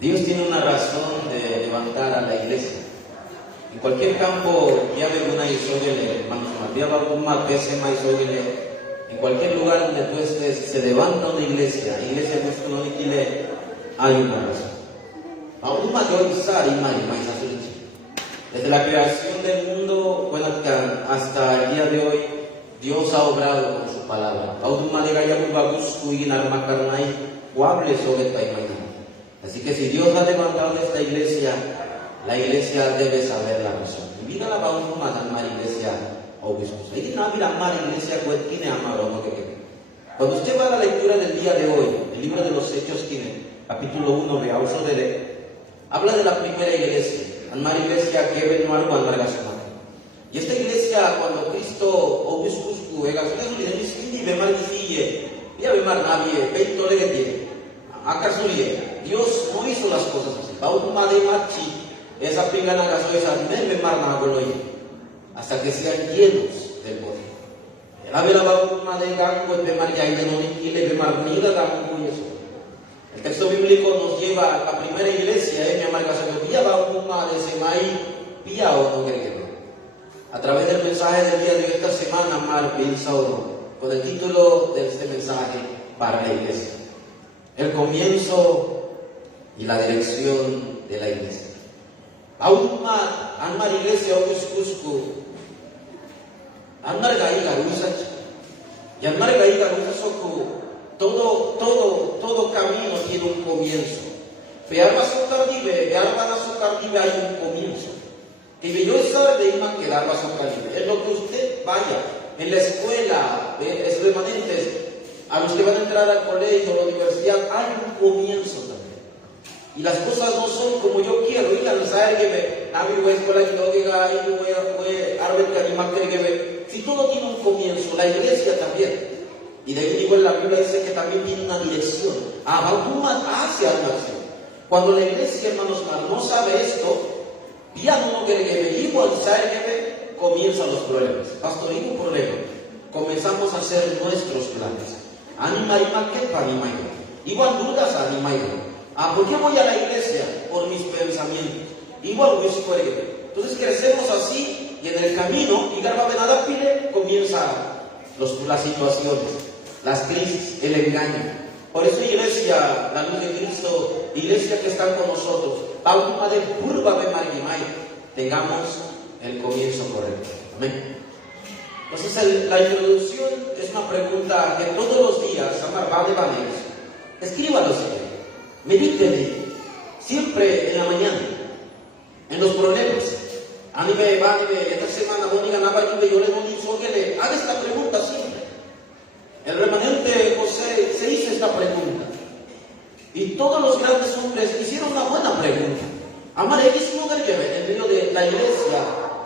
Dios tiene una razón de levantar a la iglesia. En cualquier campo, ya ve una isogele, hermanos, más veces más isogele. En cualquier lugar donde tú estés, se levanta una iglesia. Iglesia que no quiere, hay una razón. Aún más de hoy, desde la creación del mundo, bueno, hasta el día de hoy, Dios ha obrado con su palabra. Así que si Dios ha levantado esta iglesia, la iglesia debe saber la razón. Y mira la vamos a amar iglesia obispos. Ahí tiene que amar iglesia, pues tiene amar o no que quede. Cuando usted va a la lectura del día de hoy, el libro de los Hechos tiene, capítulo 1, habla de la primera iglesia. Amar iglesia que ven no algo andar gasomar. Y esta iglesia, cuando Cristo obispos cuega, Dios no hizo las cosas así. Esa pingana hasta que sean llenos del poder. El texto bíblico nos lleva a la primera iglesia, a través del mensaje del día de esta semana, con el título de este mensaje para la iglesia. El comienzo y la dirección de la iglesia. Anmar iglesia Cusco, Anmar Gaiga Ruisach, y Anmar Gaiga Ruisasoku, todo camino tiene un comienzo. Hay un comienzo. Que yo sabe de Ima que darba en lo que usted vaya, en la escuela, es remanentes, a los que van a entrar al colegio, a la universidad, hay un comienzo también. Y las cosas no son como yo quiero. Si todo tiene un comienzo, la iglesia también. Y de ahí en la Biblia dice que también tiene una dirección. Hacia la acción. Cuando la iglesia, hermanos, no sabe esto, comienzan los problemas. Pastor, hay un problema. Comenzamos a hacer nuestros planes. Igual dudas, ¿por qué voy a la iglesia? Por mis pensamientos. Igual entonces crecemos así y en el camino, comienzan las situaciones, las crisis, el engaño. Por eso, iglesia, la luz de Cristo, iglesia que está con nosotros, tengamos el comienzo correcto. Amén. Entonces, la introducción es una pregunta que todos los días, escriba lo siguiente. Medíteme siempre en la mañana, en los problemas. Esta semana, yo le haga esta pregunta siempre. El remanente José se hizo esta pregunta. Y todos los grandes hombres hicieron una buena pregunta. Amar en medio de la iglesia,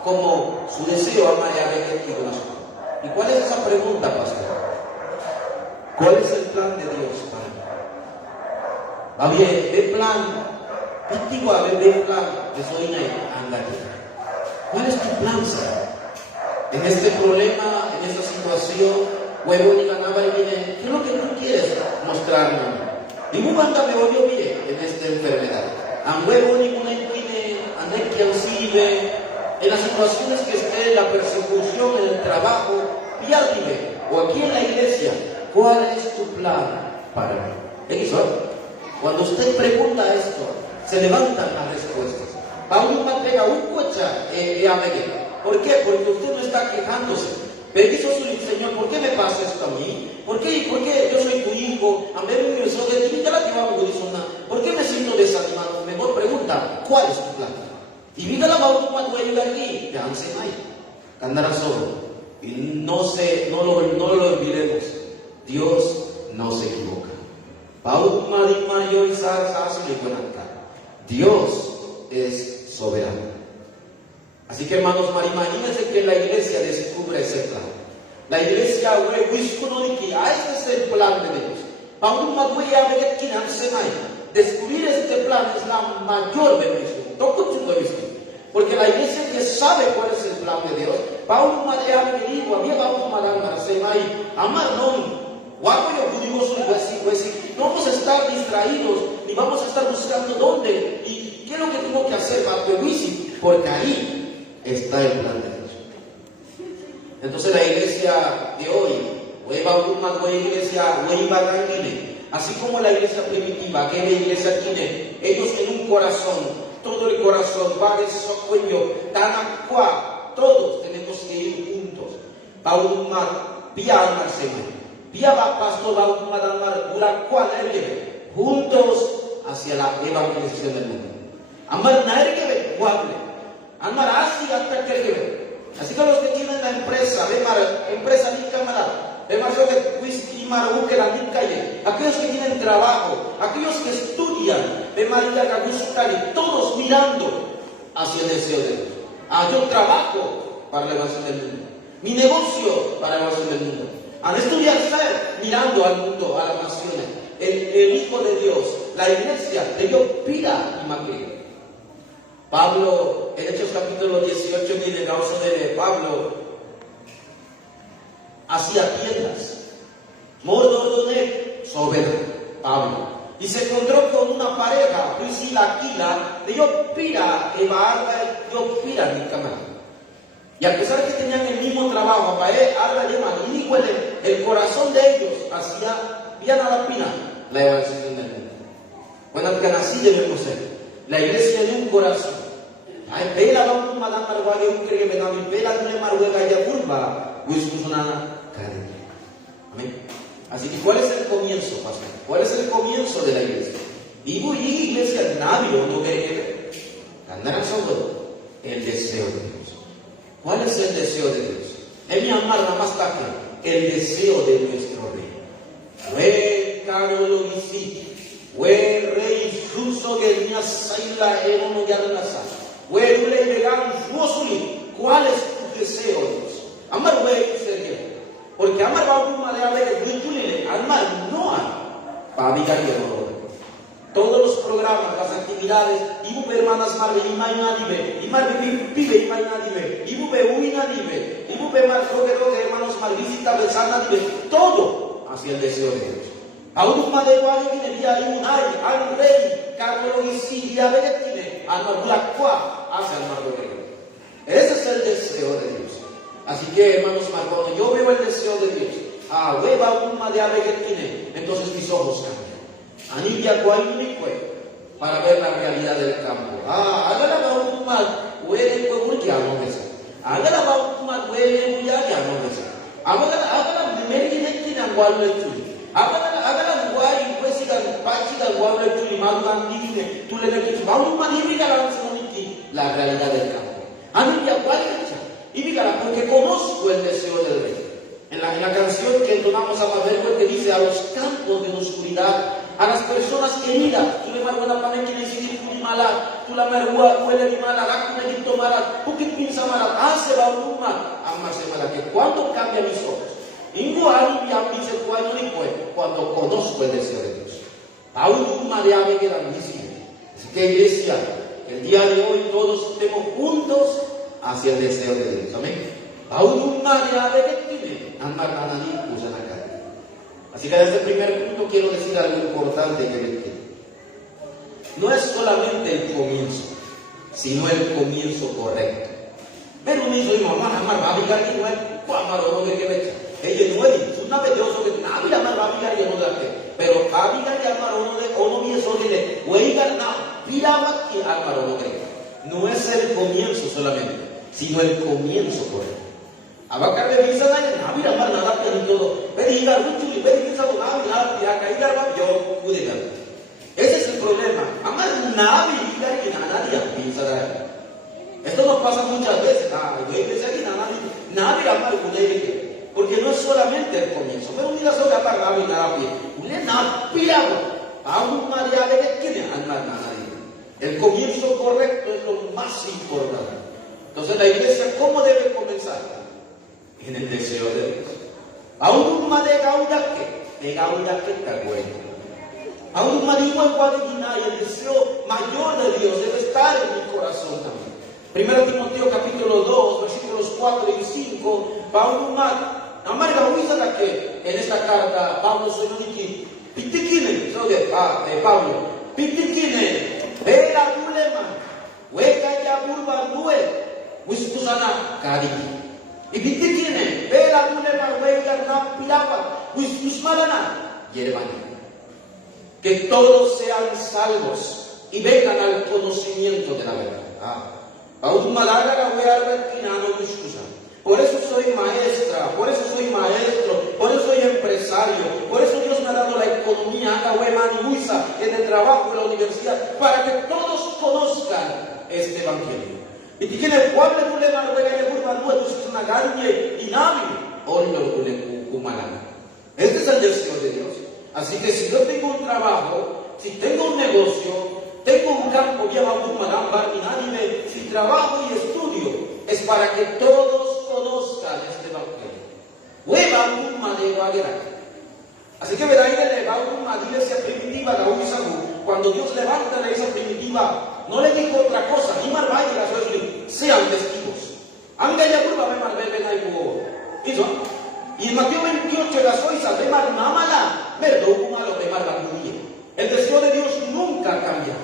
como su deseo, amar y cuál es esa pregunta, pastor? ¿Cuál es el plan de Dios para mí? Va bien, ve plan. Ve plan. ¿Cuál es tu plan, Señor? En este problema, en esta situación, ¿qué es lo que tú quieres mostrarme? En esta enfermedad. En las situaciones que esté, la persecución, en el trabajo, o aquí en la iglesia, ¿cuál es tu plan para mí? Cuando usted pregunta esto, se levantan las respuestas. ¿Por qué? Porque usted no está quejándose. Pero Señor, ¿por qué me pasa esto a mí? ¿Por qué yo soy tu hijo? ¿Por qué me siento desanimado? Mejor pregunta, ¿cuál es tu plan? Y viva la bautuma tu ayuda aquí. Candará solo. Y no lo olvidemos. Dios no se equivoca. Dios es soberano. Así que, hermanos, imagínense que la iglesia descubre ese plan. La iglesia, este es el plan de Dios. Descubrir este plan es la mayor bendición. Porque la iglesia que sabe cuál es el plan de Dios, no vamos a estar distraídos, ni vamos a estar buscando Santo, ¿dónde? ¿Y qué es lo que tengo que hacer? Porque ahí está el plan de Dios. Entonces la iglesia de hoy, así como la iglesia primitiva, que la iglesia tiene, ellos en un corazón, todo el corazón, todos tenemos que ir juntos. Juntos hacia la evangelización del mundo. Así que los que tienen la empresa ni cámara, aquellos que tienen trabajo, aquellos que estudian, todos mirando hacia el deseo de Dios. Yo trabajo para la evangelización del mundo, mi negocio para la evangelización del mundo. Al estudiar mirando al mundo, a las naciones. El Hijo de Dios, la iglesia, de Dios pida y maquilla. Pablo, en Hechos capítulo 18, mire, la voz de Pablo hacía tiendas. Mordordone, soberano, Pablo. Y se encontró con una pareja, Priscila, Aquila, de Dios pida, Dios pida mi cámara. Y a pesar que tenían el mismo trabajo, el corazón de ellos hacía bien a la pina la evangelización del mundo. Bueno, que así debemos ser. La iglesia de un corazón. Amén. Así que, ¿cuál es el comienzo, pastor? ¿Cuál es el comienzo de la iglesia? Vivo y iglesia nadie no quiere el deseo de Dios. ¿Cuál es el deseo de Dios? Es mi amar la más tarde, el deseo de nuestro rey. Carolo Visi, rey Suso que mi asaila en uno ya de la sala. ¿Cuál es tu deseo, Dios? Amar porque amar va a una de amar no hay para diga que todos los programas, las actividades, y hermanas Marvel, y Maynadive, y Marvel vive, y Maynadive, y Uinadive, y hermanos Marvel, visita Besana, todo hacia el deseo de Dios. A un madero viene día al rey, Carlos y Silvia, a Noblacua, hacia el mar de Dios. Ese es el deseo de Dios. Así que, hermanos Marcos, yo veo el deseo de Dios. Entonces mis ojos cambian. Para ver la realidad del campo. La realidad del campo. Porque conozco el deseo del rey. En la canción que entonamos a Mabel, que dice: a los campos de la oscuridad, a las personas queridas, tú le mandas una panenca y le dices: mala, tú la mergua, huele mala, la cuna mala, tú que piensas mala, hace la bruma, amarse mala, que cuando cambia mis ojos, igual ya me dice cuando conozco el deseo de Dios. Aún una de ave grandísima. Así que, iglesia, el día de hoy todos estemos juntos hacia el deseo de Dios. Amén. Así que desde el primer punto quiero decir algo importante que les quiero. No es solamente el comienzo, sino el comienzo correcto. Pero me dice: mamá, va a vigar que no es cuámaro, no que ve. Ella no es una vez de oso que nadie va a vigar y no da que. Pero va a vigar y amar o no viene sobre él. O ella no, piraba que amar o no cree. No es el comienzo solamente, sino el comienzo correcto. Abacar de visa nabi amar nada y todo. Pero diga mucho y ver que eso nabi ya caída yo pude dar. Ese es el problema. Amar nabi diga que nadie piensa. Esto nos pasa muchas veces. Nabi amar porque no es solamente el comienzo. Pero mira sobre amar nabi nabi. Ule nabi aún María de que tiene amar nadie. El comienzo correcto es lo más importante. Entonces la iglesia, ¿cómo debe comenzar? En el deseo de Dios. Aún más de Gaudake está bueno. Aún más de y el deseo mayor de Dios debe estar en mi corazón también. Primero Timoteo capítulo 2, versículos 4 y 5. Aún más, amarga huiza que en esta carta Pablo se nos dice: Pitikine, Pablo, Pitikine. kari. Ibitikine, bela dule marweiga na pilapa, wismalana, yeremani. Que todos sean salvos y vengan al conocimiento de la verdad. Por eso soy maestra, por eso soy maestro, por eso soy empresario, por eso Dios me ha dado la economía, en el trabajo, en la universidad, para que todos conozcan este evangelio. Y que tiene el pueblo de este es el deseo de Dios. Así que si yo tengo un trabajo, si tengo un negocio, tengo un campo si trabajo y estudio, es para que todos conozcan este evangelio. Así que verá, una iglesia primitiva, cuando Dios levanta la iglesia primitiva, no le dijo otra cosa, ni más sean testigos. Y en Mateo 28, la soisa, el deseo de Dios nunca cambia.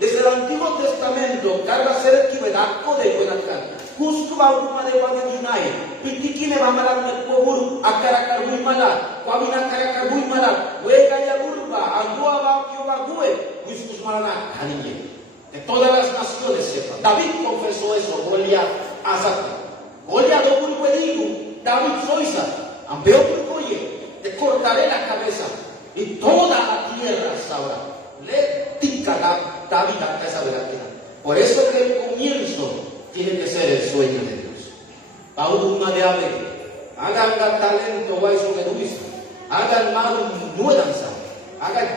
Desde el Antiguo Testamento, carga ser equivocaco de Buenacán. Justo va una de Guadalajara, Pitikine va a malar el pueblo, a Caracarbuy malar, Guabina Caracarbuy malar, Huega y Agurba, Andua va Wiskus Marana, Canille. De todas las naciones sepan. David confesó eso, Goliat, Azata. Goliat, David soisa, Ampeo Purcoye, te cortaré la cabeza y toda la tierra sabrá. Le tica David a casa de la tierra. Por eso que el comienzo tiene que ser el sueño de Dios. Pauluma de ave, hagan talento guayso de Luis, hagan mal nuedanza, hagan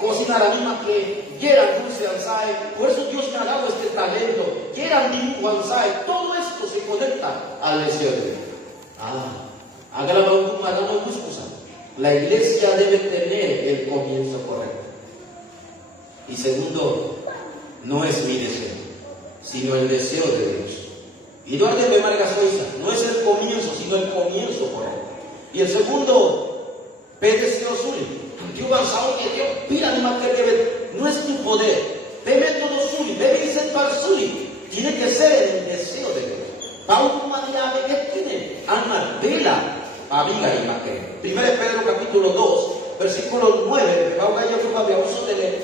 cocina la misma que quieran dulce ansae. Por eso Dios me ha dado este talento, quieran dibujo ansae. Todo esto se conecta al deseo de Dios. Haga la Pauluma de no buscosa. La iglesia debe tener el comienzo correcto. Y segundo, no es mi deseo, sino el deseo de Dios. Y no de Marga Soisa, no es el comienzo, sino el comienzo correcto. Y el segundo, deseo suri. No es tu poder, método suri, tiene que ser el deseo de Dios. ¿Qué tiene? Alma, vela. Amiga y Maqué. 1 Pedro capítulo 2, versículo 9,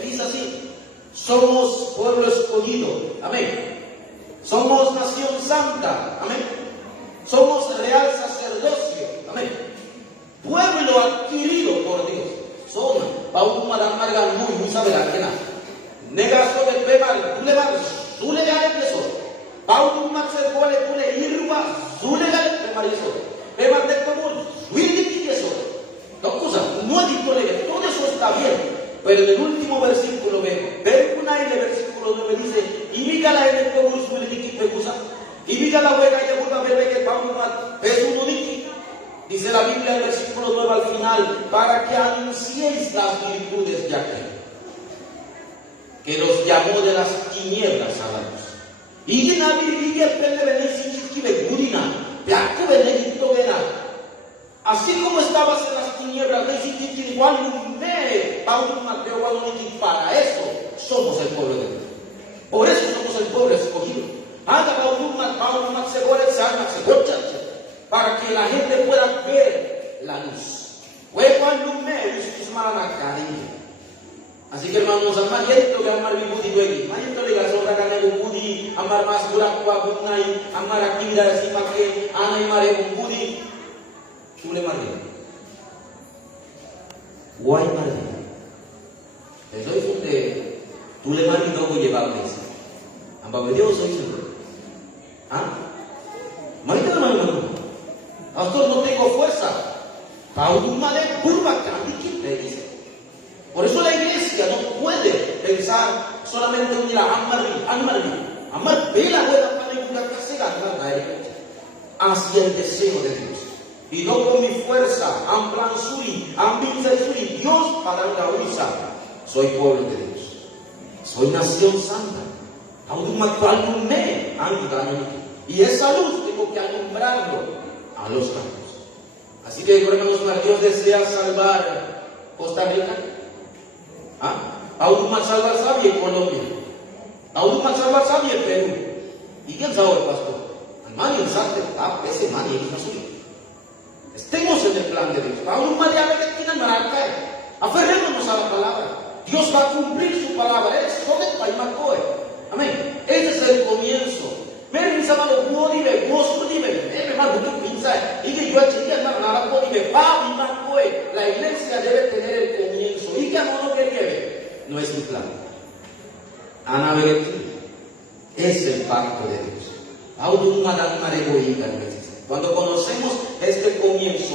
dice así: somos pueblo escogido, amén. Somos nación santa, amén. Somos real sacerdocio, amén. Pueblo adquirido por Dios. Son Paulo Marga muy saberá que nada. Negaso del Pemal, tú le vas, tú le das el tesoro. Paulo Maxer Pole, tú le irba, tú le das el Pemarizo. No digo todo eso está bien, pero en el último versículo versículo 9 dice, y mira en el común su pegusa, y mira la huega y alguna vez que es uno dice la Biblia en el versículo 9 al final, para que anunciéis las virtudes de aquel que los llamó de las tinieblas a la luz. Y en la Biblia así como estabas en las tinieblas, para eso somos el pueblo de Dios. Por eso somos el pueblo escogido. Para que la gente pueda ver la luz. Así que hermanos, amar yento que amar bibudi duegi, mayento le gasora gane bubudi, amar más gulakwa bunai, amar actividades y maque, ana y mare bubudi, chule maria. Guay maria. Entonces usted, tú le maria no voy a llevar mesa. Amba Dios soy seguro. Marita hermano, pastor, no tengo fuerza. Pauluma de curva candi le dice. Por eso la iglesia no puede pensar solamente en amar vela hacia el deseo de Dios. Y no con mi fuerza, Dios para la usa. Soy pueblo de Dios. Soy nación santa. Y esa luz tengo que alumbrarlo a los campos. Así que, hermanos, Dios desea salvar Costa Rica. Aún más salvar Sabia y Colombia. Aún más salvar sabe el Perú. ¿Y quién sabe el pastor? Al man y el sante, ese man y el suyo. Estemos en el plan de Dios. Aún más ya ve que tiene maraca. Aferrémonos a la palabra. Dios va a cumplir su palabra. Es solo el paimacoe. Amén. Ese es el comienzo. Mira, mi sábado, me gozo, me hermano, ¿qué piensa? Y que yo chiquilla, nada, la iglesia debe tener el comienzo. Y que no quiere ver. No es mi plan. Ana Beretti es el pacto de Dios. Cuando conocemos este comienzo,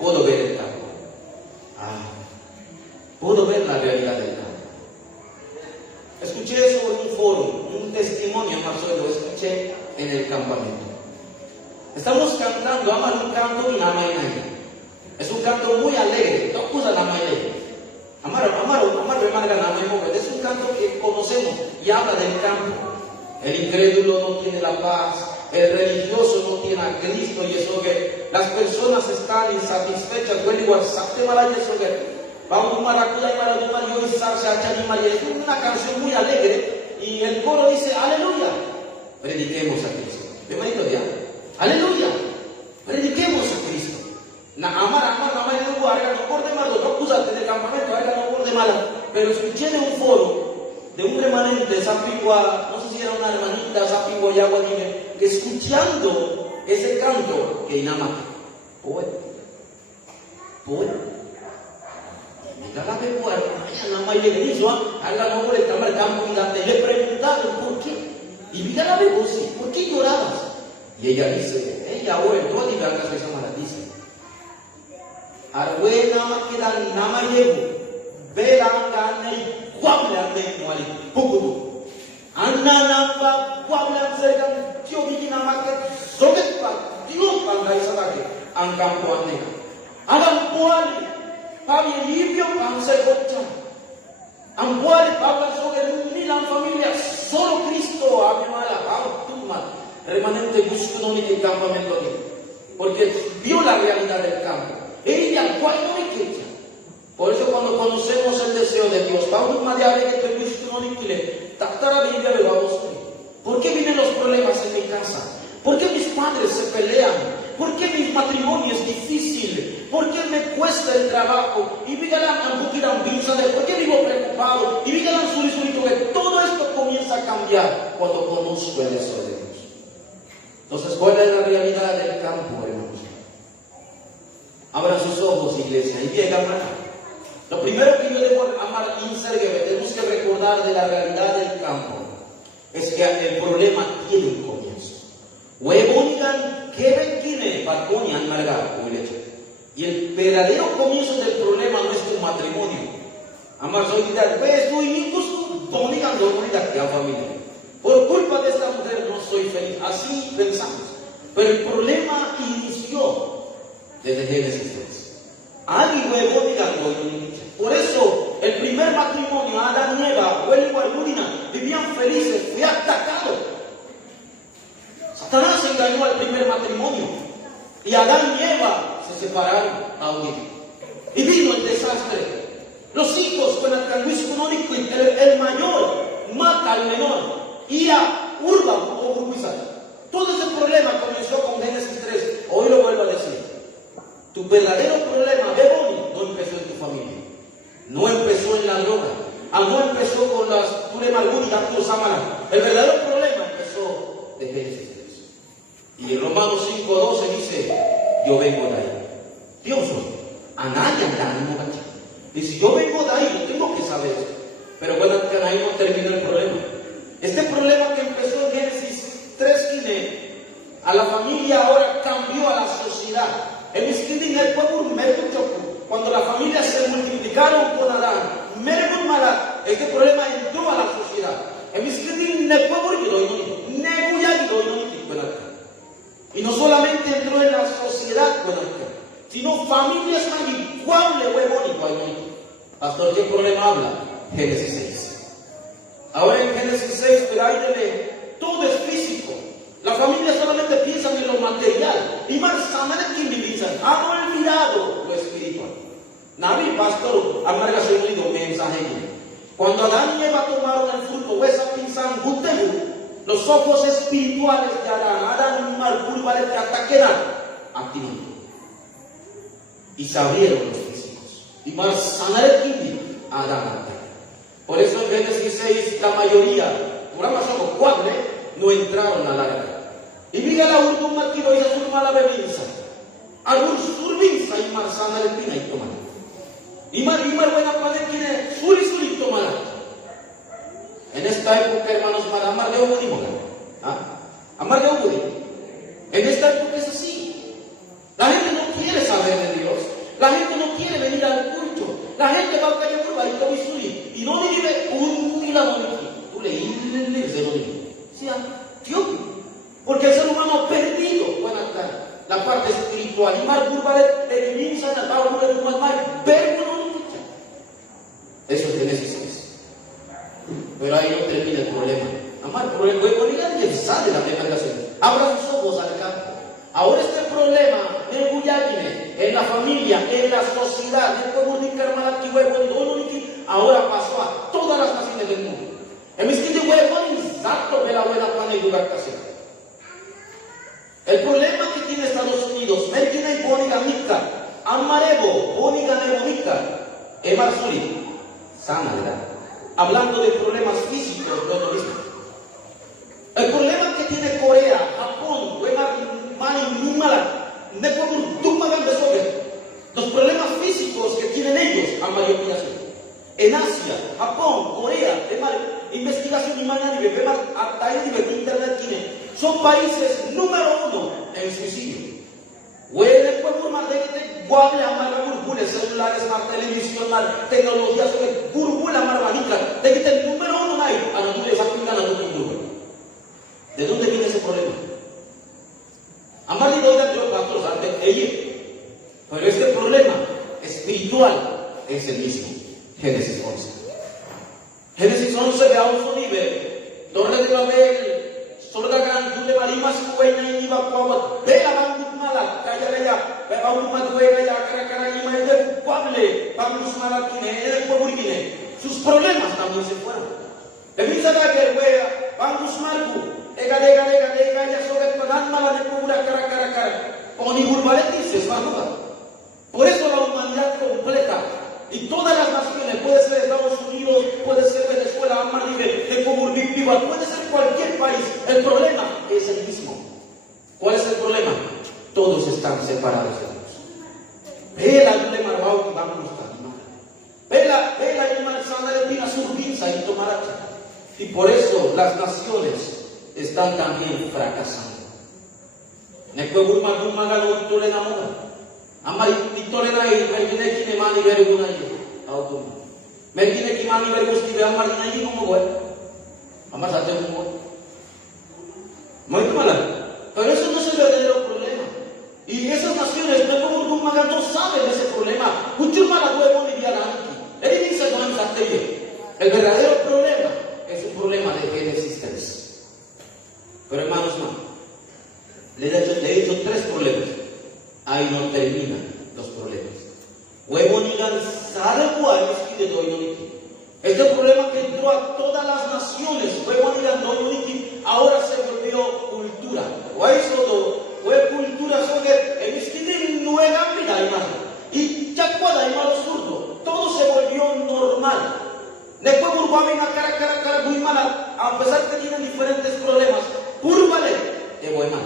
puedo ver el campo. Puedo ver la realidad del campo. Escuché eso en un foro, un testimonio más o menos, lo escuché en el campamento. Estamos cantando, aman un canto y nama es un canto muy alegre, no usa nama Amar, es un canto que conocemos y habla del campo. El incrédulo no tiene la paz, el religioso no tiene a Cristo y eso que las personas están insatisfechas. Es una canción muy alegre y el coro dice aleluya, prediquemos a Cristo. Aleluya, prediquemos a Cristo. Pero escuché de un foro de un remanente, Zapigua, no sé si era una hermanita, Zapigua y agua, que escuchando ese canto, que inama, poeta. Le preguntaron por qué. Y ¿por qué llorabas? Y ella dice, ahora no diga que esa maldice. Arwe nama quedan nama llevo. Velanga y guabla de muali. Pukudu. Anna namba guabla cercan. Yo vi nama que sobepa. Dios panga esa vaque. Ancampo ane. Agampuali. Pabi libio panse gocha. Ampuali pabla sobre la familia. Solo Cristo abre mala. Remanente buscó en el campamento aquí. Porque vio la realidad del campo. Ella, ¿cuál no me quecha? Por eso cuando conocemos el deseo de Dios, vamos más allá de que te busco no le tactara Biblia le vamos a ver. ¿Por qué vienen los problemas en mi casa? ¿Por qué mis padres se pelean? ¿Por qué mi matrimonio es difícil? ¿Por qué me cuesta el trabajo? Y díganle ¿por qué vivo preocupado? Y díganle que todo esto comienza a cambiar cuando conozco el deseo de Dios. Entonces, ¿cuál es la realidad del campo, hermanos? Abran sus ojos, iglesia, y llega acá. Lo primero que yo debo amar, tenemos que recordar de la realidad del campo, es que el problema tiene un comienzo. Y el verdadero comienzo del problema no es tu matrimonio. Amar, soy familia. Por culpa de esta mujer no soy feliz. Así pensamos. Pero el problema inició desde Génesis 3. Por eso, el primer matrimonio, Adán y Eva, vivían felices, fue atacado. Satanás engañó al primer matrimonio. Y Adán y Eva se separaron a huir. Y vino el desastre. Los hijos con el mayor mata al menor. Y a Urban o Urquizar. Todo ese problema comenzó con Génesis 3. Hoy lo vuelvo a decir. Tu verdadero problema, Beboni, no empezó en tu familia. No empezó en la droga. No empezó con las Turemalguri y Samara. El verdadero problema empezó de Génesis 3. Y en Romanos 5:12 dice, yo vengo de ahí. Dios, Anaya no dice, yo vengo de ahí, yo tengo que saber esto. Pero bueno, que ahí no termina el problema. Este problema que empezó en Génesis 3:15, a la familia ahora cambió a la sociedad. Cuando la familia se multiplicaron con Adán, este problema entró a la sociedad. Y no solamente entró en la sociedad, sino familias iguales. Pastor, ¿qué problema habla? Génesis 6. Ahora en Génesis 6, pero ahí todo es físico. La familia solamente piensa en lo material. Y más han olvidado lo espiritual. Navi, pastor, amarga seguido mensaje. Cuando Adán y Eva tomaron el fruto, huesa pinzan gutelu, los ojos espirituales de Adán y mal curva de ataqueran, activando. Y se abrieron los físicos. Y más sanar el kindi, Adán. Por eso en Génesis 6, la mayoría, por más o cuadre, no entraron a la guerra. Y viga la última martiro y se surma la bebinza. Algún surbinza y más sanar el pina y tomar. Y mar buena padre tiene suri tomar. En esta época, hermanos, para amar de un moga. Amar de un. En esta época es así. La gente no quiere saber de Dios. La gente no quiere venir al culto. La gente va a calle por y todo suri. Y no vive un milagro. Tú le dices de lo mismo. ¿Sí? Dios. Porque el ser humano ha perdido la parte espiritual. Y más curva de divisa en la tabla de más pero no. Eso es Génesis 6. Pero ahí no termina el problema. Amar, el problema es sale la revelación. Abra sus ojos al campo. Ahora este problema en Guyáquine, en la familia, en la sociedad, en el pueblo de Carmalaki, ahora pasó a todas las naciones del mundo. En mis quintos huevos, exacto, de la buena pana y lugar casero. El problema que tiene Estados Unidos, Merkina y Boniga Nika, Amarebo, Boniga Nebonica, Emarsuri, sana, ¿verdad? Hablando de problemas físicos, no lo mismo. El problema que tiene Corea, Japón, los problemas físicos que tienen ellos, a mayor opinión. En Asia, Japón, Corea, investigación y mañana y internet tiene, son países número 1 en suicidio. Huele el pueblo más de guable a marburbules, celulares, más televisión, más tecnología, sobre burbula marbanica, de que el número 1 hay, a los mujeres aplican a los mujeres. ¿De dónde viene ese problema? Amar y doy de pastor antes ella. Pero este problema espiritual es el mismo. Génesis 11. Génesis 11 de Auso Nivel. Torre de Babel. Sordagan, tú de Marimas, Cuena y Nibacuaba. Ve la bandumala, calla, ve bandumatuega, cara, y me de Cuable, Bandusmalatine, el Poburine. Sus problemas también se fueron. El Misaga que wea, Bandusmarku. Ega, ya sobre el pan mala de pura cara. Como ni Burbaleti se va. Por eso la humanidad completa y todas las naciones, puede ser Estados Unidos, puede ser Venezuela, Amaribe, de Comurbipiba, puede ser cualquier país. El problema es el mismo. ¿Cuál es el problema? Todos están separados de Dios. Vela de Marabau y vamos a Vela y Manzana de Tina Surbinza y Tomaracha. Y por eso las naciones están también fracasando. Nekwe Magalo y Tolena Moda. Amari y Tolena y Megine Kimani Verguna y Auto. Megine Kimani Vergusti de Amarina y como bueno. Vamos a hacer un buen. Muy mala. Pero eso no es el verdadero problema. Y esas naciones, no Magano saben de ese problema. Mucho mala huevo y Vialanki. Él dice no en el verdadero problema es un problema de Génesis 3. Pero hermanos, le he hecho 3 problemas. Ahí no terminan los problemas. Este problema que entró a todas las naciones, ahora se volvió cultura. Fue cultura sobre el esquina nueva vida, hermano. Y ya cuando hay malo zurdo, todo se volvió normal. Después Urbana cara muy mala, a pesar que tienen diferentes problemas. Urbane de buena.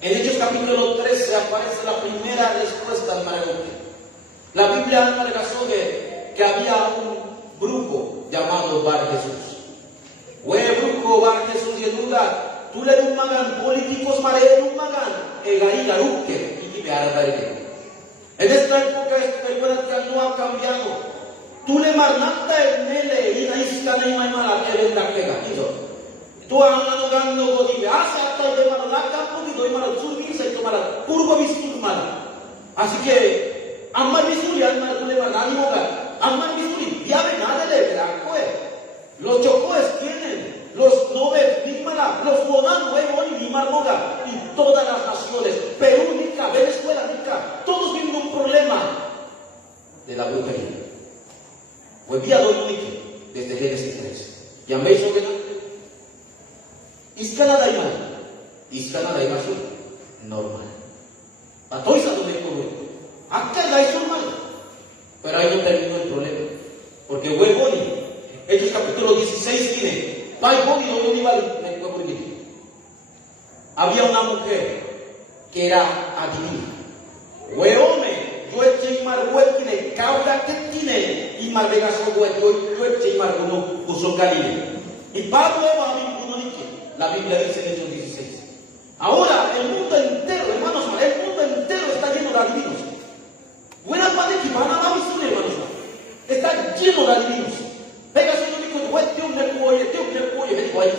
En Hechos capítulo 13 aparece la primera respuesta al Maragote. La Biblia alegó que había un brujo llamado Bar Jesús. Brujo Bar Jesús y duda, tú le dumagan políticos mare dumagan, egariga ruque y me ardaré. En esta época el no ha cambiado. Tú le marnata el mele y la isca de mala que vendrá que gatito. Tú andando gando godime, hace hasta de marnata, poquito y mala subirse y tomar curvo vistur mala. Así que, amar visuri, alma tú le marnani moga, amar visuri, ya ven nada de blancoe. Los chocoes tienen, los noves, mala, los monan, huevón y marmoga, y todas las naciones, Perú, Nica, Venezuela, Nica, todos viven un problema de la brujería. Pues vía Dominique, desde Génesis 3. Ya me hizo que no. Iscana Daimán. Iscana Daimán normal. Patoisa no me come. Acá la hizo mal. Pero ahí no terminó el problema. Porque Huevoni, Hechos capítulo 16 tiene. Había una mujer que era adivina. Huevome, yo eché y mar huequine, cabra que tiene, y mar vegaso hueco, yo eché y mar uno, uso cariño. Y Pablo va a la Biblia dice en Hechos 16. Ahora, el mundo entero, hermanos, el mundo entero está lleno de adivinos. Buena parte que van a la visión, hermanos. Está lleno de adivinos. Pega su único, tío, me puede, me puede.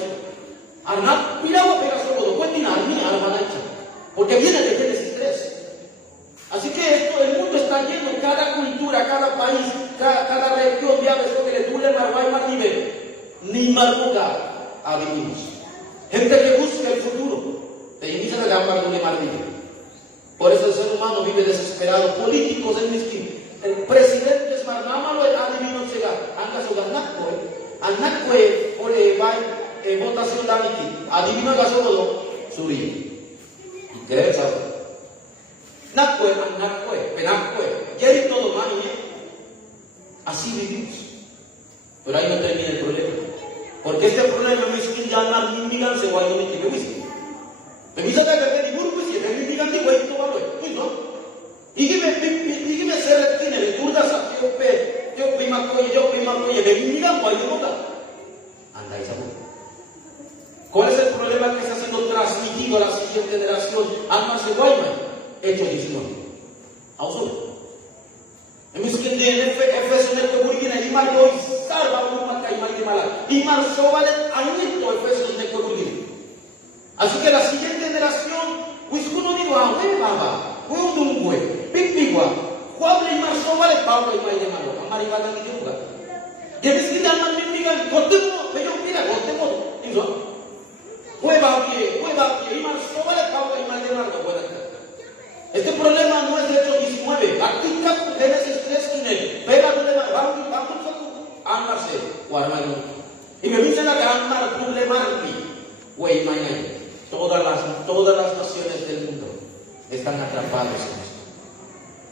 Arna, piragua, pega su todo, cuenta en armía, almanacha. Porque viene de Génesis 3. Así que esto, el mundo está lleno, cada cultura, cada país, cada región, ya ves que le duele marguay, mar nivel, ni marbuga, adivinos. Gente que busca el futuro, te inicia a gambar de un martillo. Por eso el ser humano vive desesperado. Políticos es misquín. El presidente es marnámalo, el adivino llega. Anga su ganacue, por votación daniki. Adivino el gasodo, suri. Y crees algo. Nacue, penacue. Quiere todo mani, Así vivimos. Pero ahí no termina el problema. Porque este problema es que ya no hay inmigrante se guayó ni que whisky. Me dice que me digo whisky, me inmigrante guayó todo malo, ¿no? Y que me se retiene, me curdas a yo prima coye, me inmigrante guayó todo. Anda esa mujer. ¿Cuál es el problema que está siendo transmitido a la siguiente generación? Almas de Guayman, Hechos 19. Ausolo. En mis que de Efeso en el que burguina y Mario y salva un maca y Mario mala. Y Marzo vale añito Efeso en el que burguina. Así que la siguiente generación, Wiscuno digo, ah, güey, baba, güey, un güey, pipigua, Juan y Marzo vale Pablo y Mario malo. Amarigada ni yuga. Y en mis que llaman mi miga, gotemo, pero mira, gotemo. ¿No? Hueva pie, y Marzo vale Pablo y Mario malo. Este problema no es de Hechos 19. Aquí está Génesis 3, pega vamos a andarse, guarmano. Y me dice la gran marpi, güey, mañana. Todas las naciones del mundo están atrapadas en esto.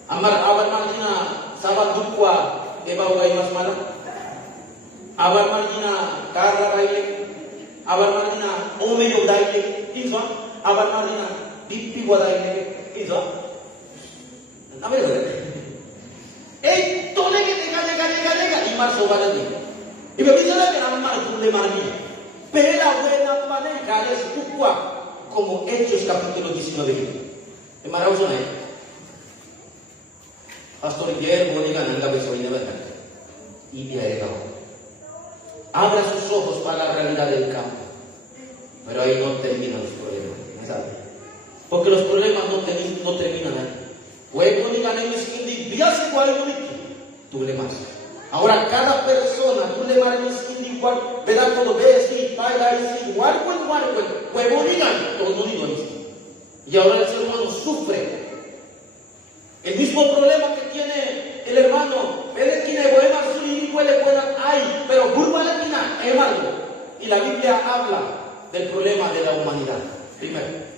Abar Martina, Sabat Dukwa, Eva Ugaymas Mara. Abar Martina, Carla Baile. Abar Martina, Omeyo Daile. Iso, Abar Martina, Pipi Guadaile. Iso. A ver, esto le que llega, y marzo va a decir. Y me dice la gran marzo de María. Pero la buena manera es Ucua, como Hechos capítulo 19. Es maravilloso, Pastor Guillermo, digan en la besoina, ¿verdad? Y de ahí abra sus ojos para la realidad del campo. Pero ahí no terminan los problemas, ¿sabes? Porque los problemas no terminan ahí. Hueco digan en mis quindi, días igual tú le más. Ahora cada persona, tú le más en mis quindi igual, verá todo, ve así, paga así, igual, huevo digan, todo no digo y ahora el ser humano sufre. El mismo problema que tiene el hermano, él tiene buena, su hijo le buena, ay, pero curva la tina, es algo. Y la Biblia habla del problema de la humanidad. Primero.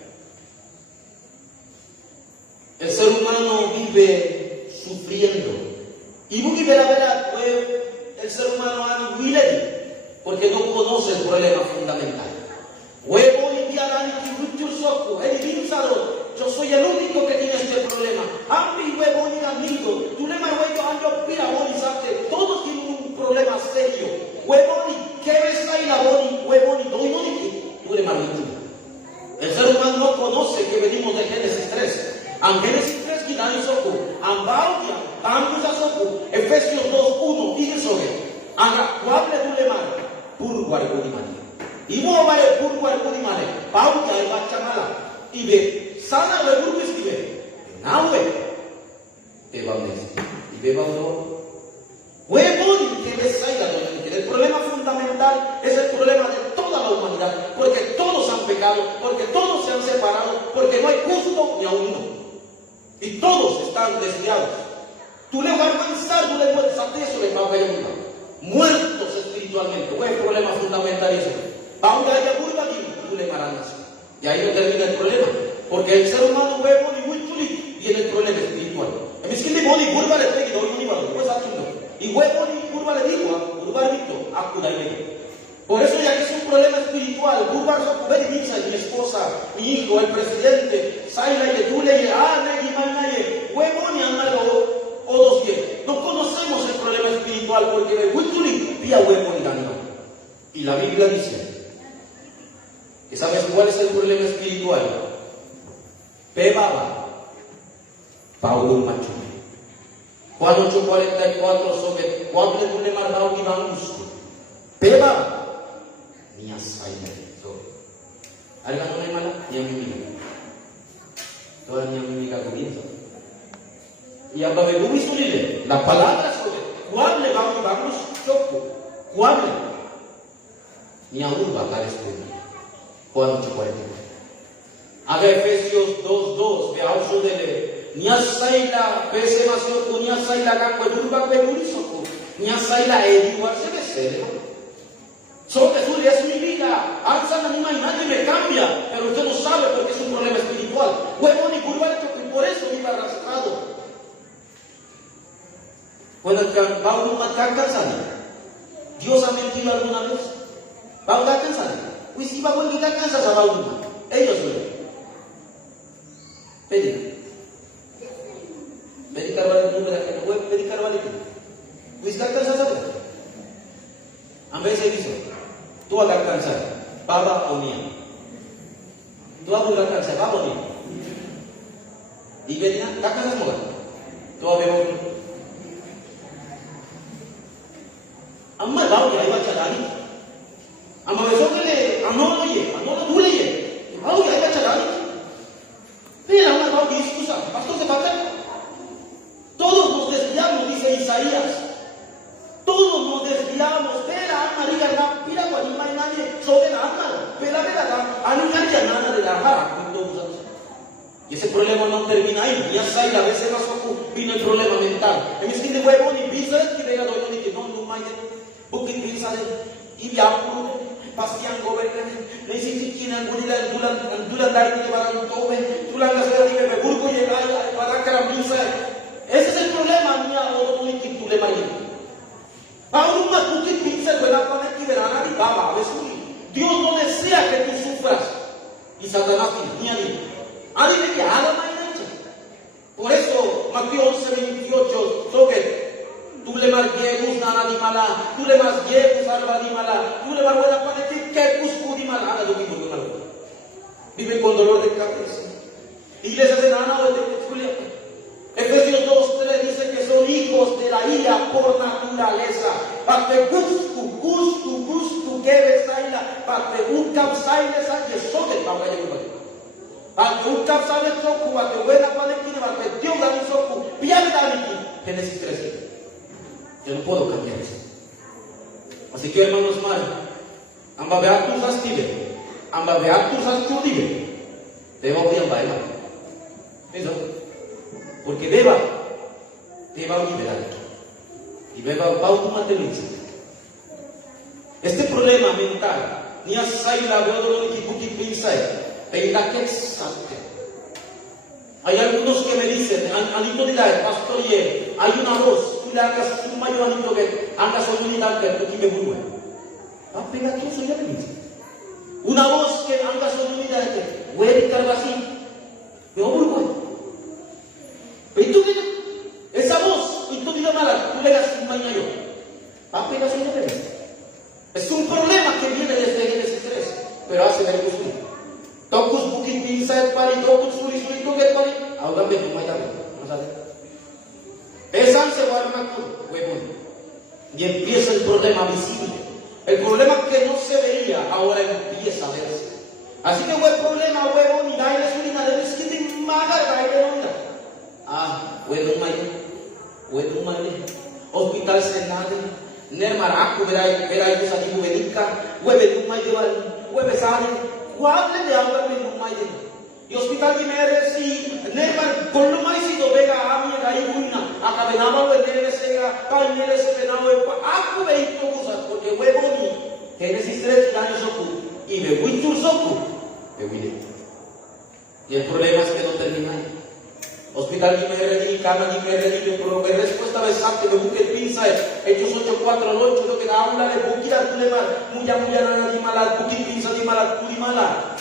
El ser humano vive sufriendo. Y vive la verdad, pues, el ser humano ha vivido porque no conoce el problema fundamental. Huevo y diarán y soco, yo soy el único que tiene este problema. Ambi huevo y amigo, tú le marhuello año pira bonizarte, todos tienen un problema serio. Huevo y qué ves ahí la boni, huevo y doy no, tú le marhuello. El ser humano no conoce que venimos de Génesis 3. En Génesis 3, Gidani Soku, Ambaudia, Ambusa Soku, Efesios 2, 1, dice sobre, Aga, Guable Dulemar, Purguar Gudimani. Y Moba el Purguar Gudimani, Paudia y Bachamala, y ve, Sana de Burgues y ve, Naue, Eva Messi, y Beba Oro. Huevón que les salga el problema fundamental es el problema de toda la humanidad, porque todos han pecado, porque todos se han separado, porque no hay justo ni a uno. Y todos están desviados. Tú le vas a pensar, tú le puedes hacer eso, le va a ver. muertos espiritualmente. ¿Cuál es el problema fundamental? Eso. Pauda haya curva y tú le maranas. Y ahí no termina el problema. Porque el ser humano huevo y muy chuli viene el problema espiritual. En mi skin de body curva le traigo y no iba a pues haciendo. Y huevo y curva le digo, curva le digo, acuda y medio. Por eso ya que es un problema espiritual, curva es mi esposa, mi hijo, el presidente, Saila y Tule y Ane y Manaye, huevo ni Analo o dos bien. No conocemos el problema espiritual porque de Huituli pía huevo ni ganima. Y la Biblia dice que ¿sabes cuál es el problema espiritual? Pebaba, Paulo Machu. Juan 8:44 sobre cuál es el problema de Iván Pebaba. Niya Saila. Alga no may mala, niya mimiga. Toda niya mimiga comienza. Y a Babelubis la palabra sobre cuál le vamos choco, cuál ni a urba tal estudio. Juan 8:44. Haga Efesios 2:2, veamos de ni a Saila, pese más yo, ni a Saila canco, urba beburisoko, ni a Saila igual se besere. Solo Jesús es mi vida, alza la misma y nadie me cambia, pero usted no sabe porque es un problema espiritual. Huevo ni curva de choque, por eso vive arrastrado. Cuando Pablo está cansado, ¿Dios ha mentido alguna vez? Pablo está cansado. Pues si Pablo está cansado, a Pablo, ellos ven. Predicar vale. Pues está cansado. A veces dice, tú vas a cansar, baba o mía. Tú vas a cansar, baba o mía. Y que diga, ¿está cansado moga? Tú vas a ver. Amma bau ya iba chalani. Amma beso que le anolo tú le. Bau ya iba chalani. Mira una bau que excusa, pastor se pasa. Todos nos desviamos, dice Isaías. Todos nos desviamos, pero María la pira cuando hay nadie sobre la alma, pero a no hay nada de la jara. Y ese problema no termina ahí. Ya sabes, a veces vino el problema mental. En mi skin de huevo ni pisa, que vea doy ni que no hay, porque pisa y viajo, pasean gobernador, necesitan alguna dula dar que para un tobe, tú la hagas de que me burgo y para que la pisa. Ese es el problema, mía, o no hay que tú le vayas. Aún más tú te piensas que la pana que verán a mi baba, Dios no desea que tú sufras. Y Satanás ni a mí. A mí me haga mañana. Por eso, Mateo 11:28, sobre tú le margueus nada ni mala, tú le margueus alba ni mala, tú le margueus para que cuscu ni mala, lo mismo que malo. Viven con dolor de cabeza. Iglesias de nana o de Julia. Efesios 2:3 dice que son hijos de la ira por naturaleza. Parte gustu, que besaila, parte un capsaile sa yesote para que yo. Parte un capsaile soku, parte buena para que parte Dios da un soku, piada aquí. Génesis 13. Yo no puedo cambiar eso. Así que hermanos malos, amba vear tus astives, amba vear tus astudives. Debo bien bailar. Eso. Porque deba liberar y deba automáticamente. Este problema mental, ni a saila veo dolor y puki pinsai, tenga que salte. Hay algunos que me dicen, anito dirá, pastor, hay una voz, tú le hagas un mayor anito que hagas una unidad que tú me burue. Va a pegar que soy el mismo. Una voz que hagas una unidad que huele así, yo burue. Y tú digas, esa voz, y tú digas mala, tú le das un mañana. Apenas una vez. Es un problema que viene desde Génesis 3, pero hace el uso. Tokus bukin pinsay pari, tokus suri toget pari. Ahora metumay también. ¿No sabes? Esa se va a armar huevón. Y empieza el problema visible. El problema que no se veía, ahora empieza a verse. Así que el problema, huevón, y la insulina de esquina, magar, la onda. Wedung mai, hospital senade, nermar aku berai bisa di Amerika, wedung mai dewan, webesari, wable de agua wedung mai de. Y hospital di meresi, nermar kollu mai si do bega ami gai buina, akabenama we nerese Biblia, pañeles penado de aku veito cosas, porque huevo ni Génesis 3 años soku, y me voy tu soku, me voy. Y el problema es que no termina ahí. Hospital ni me redí, cama ni me redí, pero me respuesta exacta, me busque pinza, Hechos 8:4 al 8, lo que da habla de buquira, tú le mal, muya nana ni mala, buqui pinza ni mala, tú ni mala.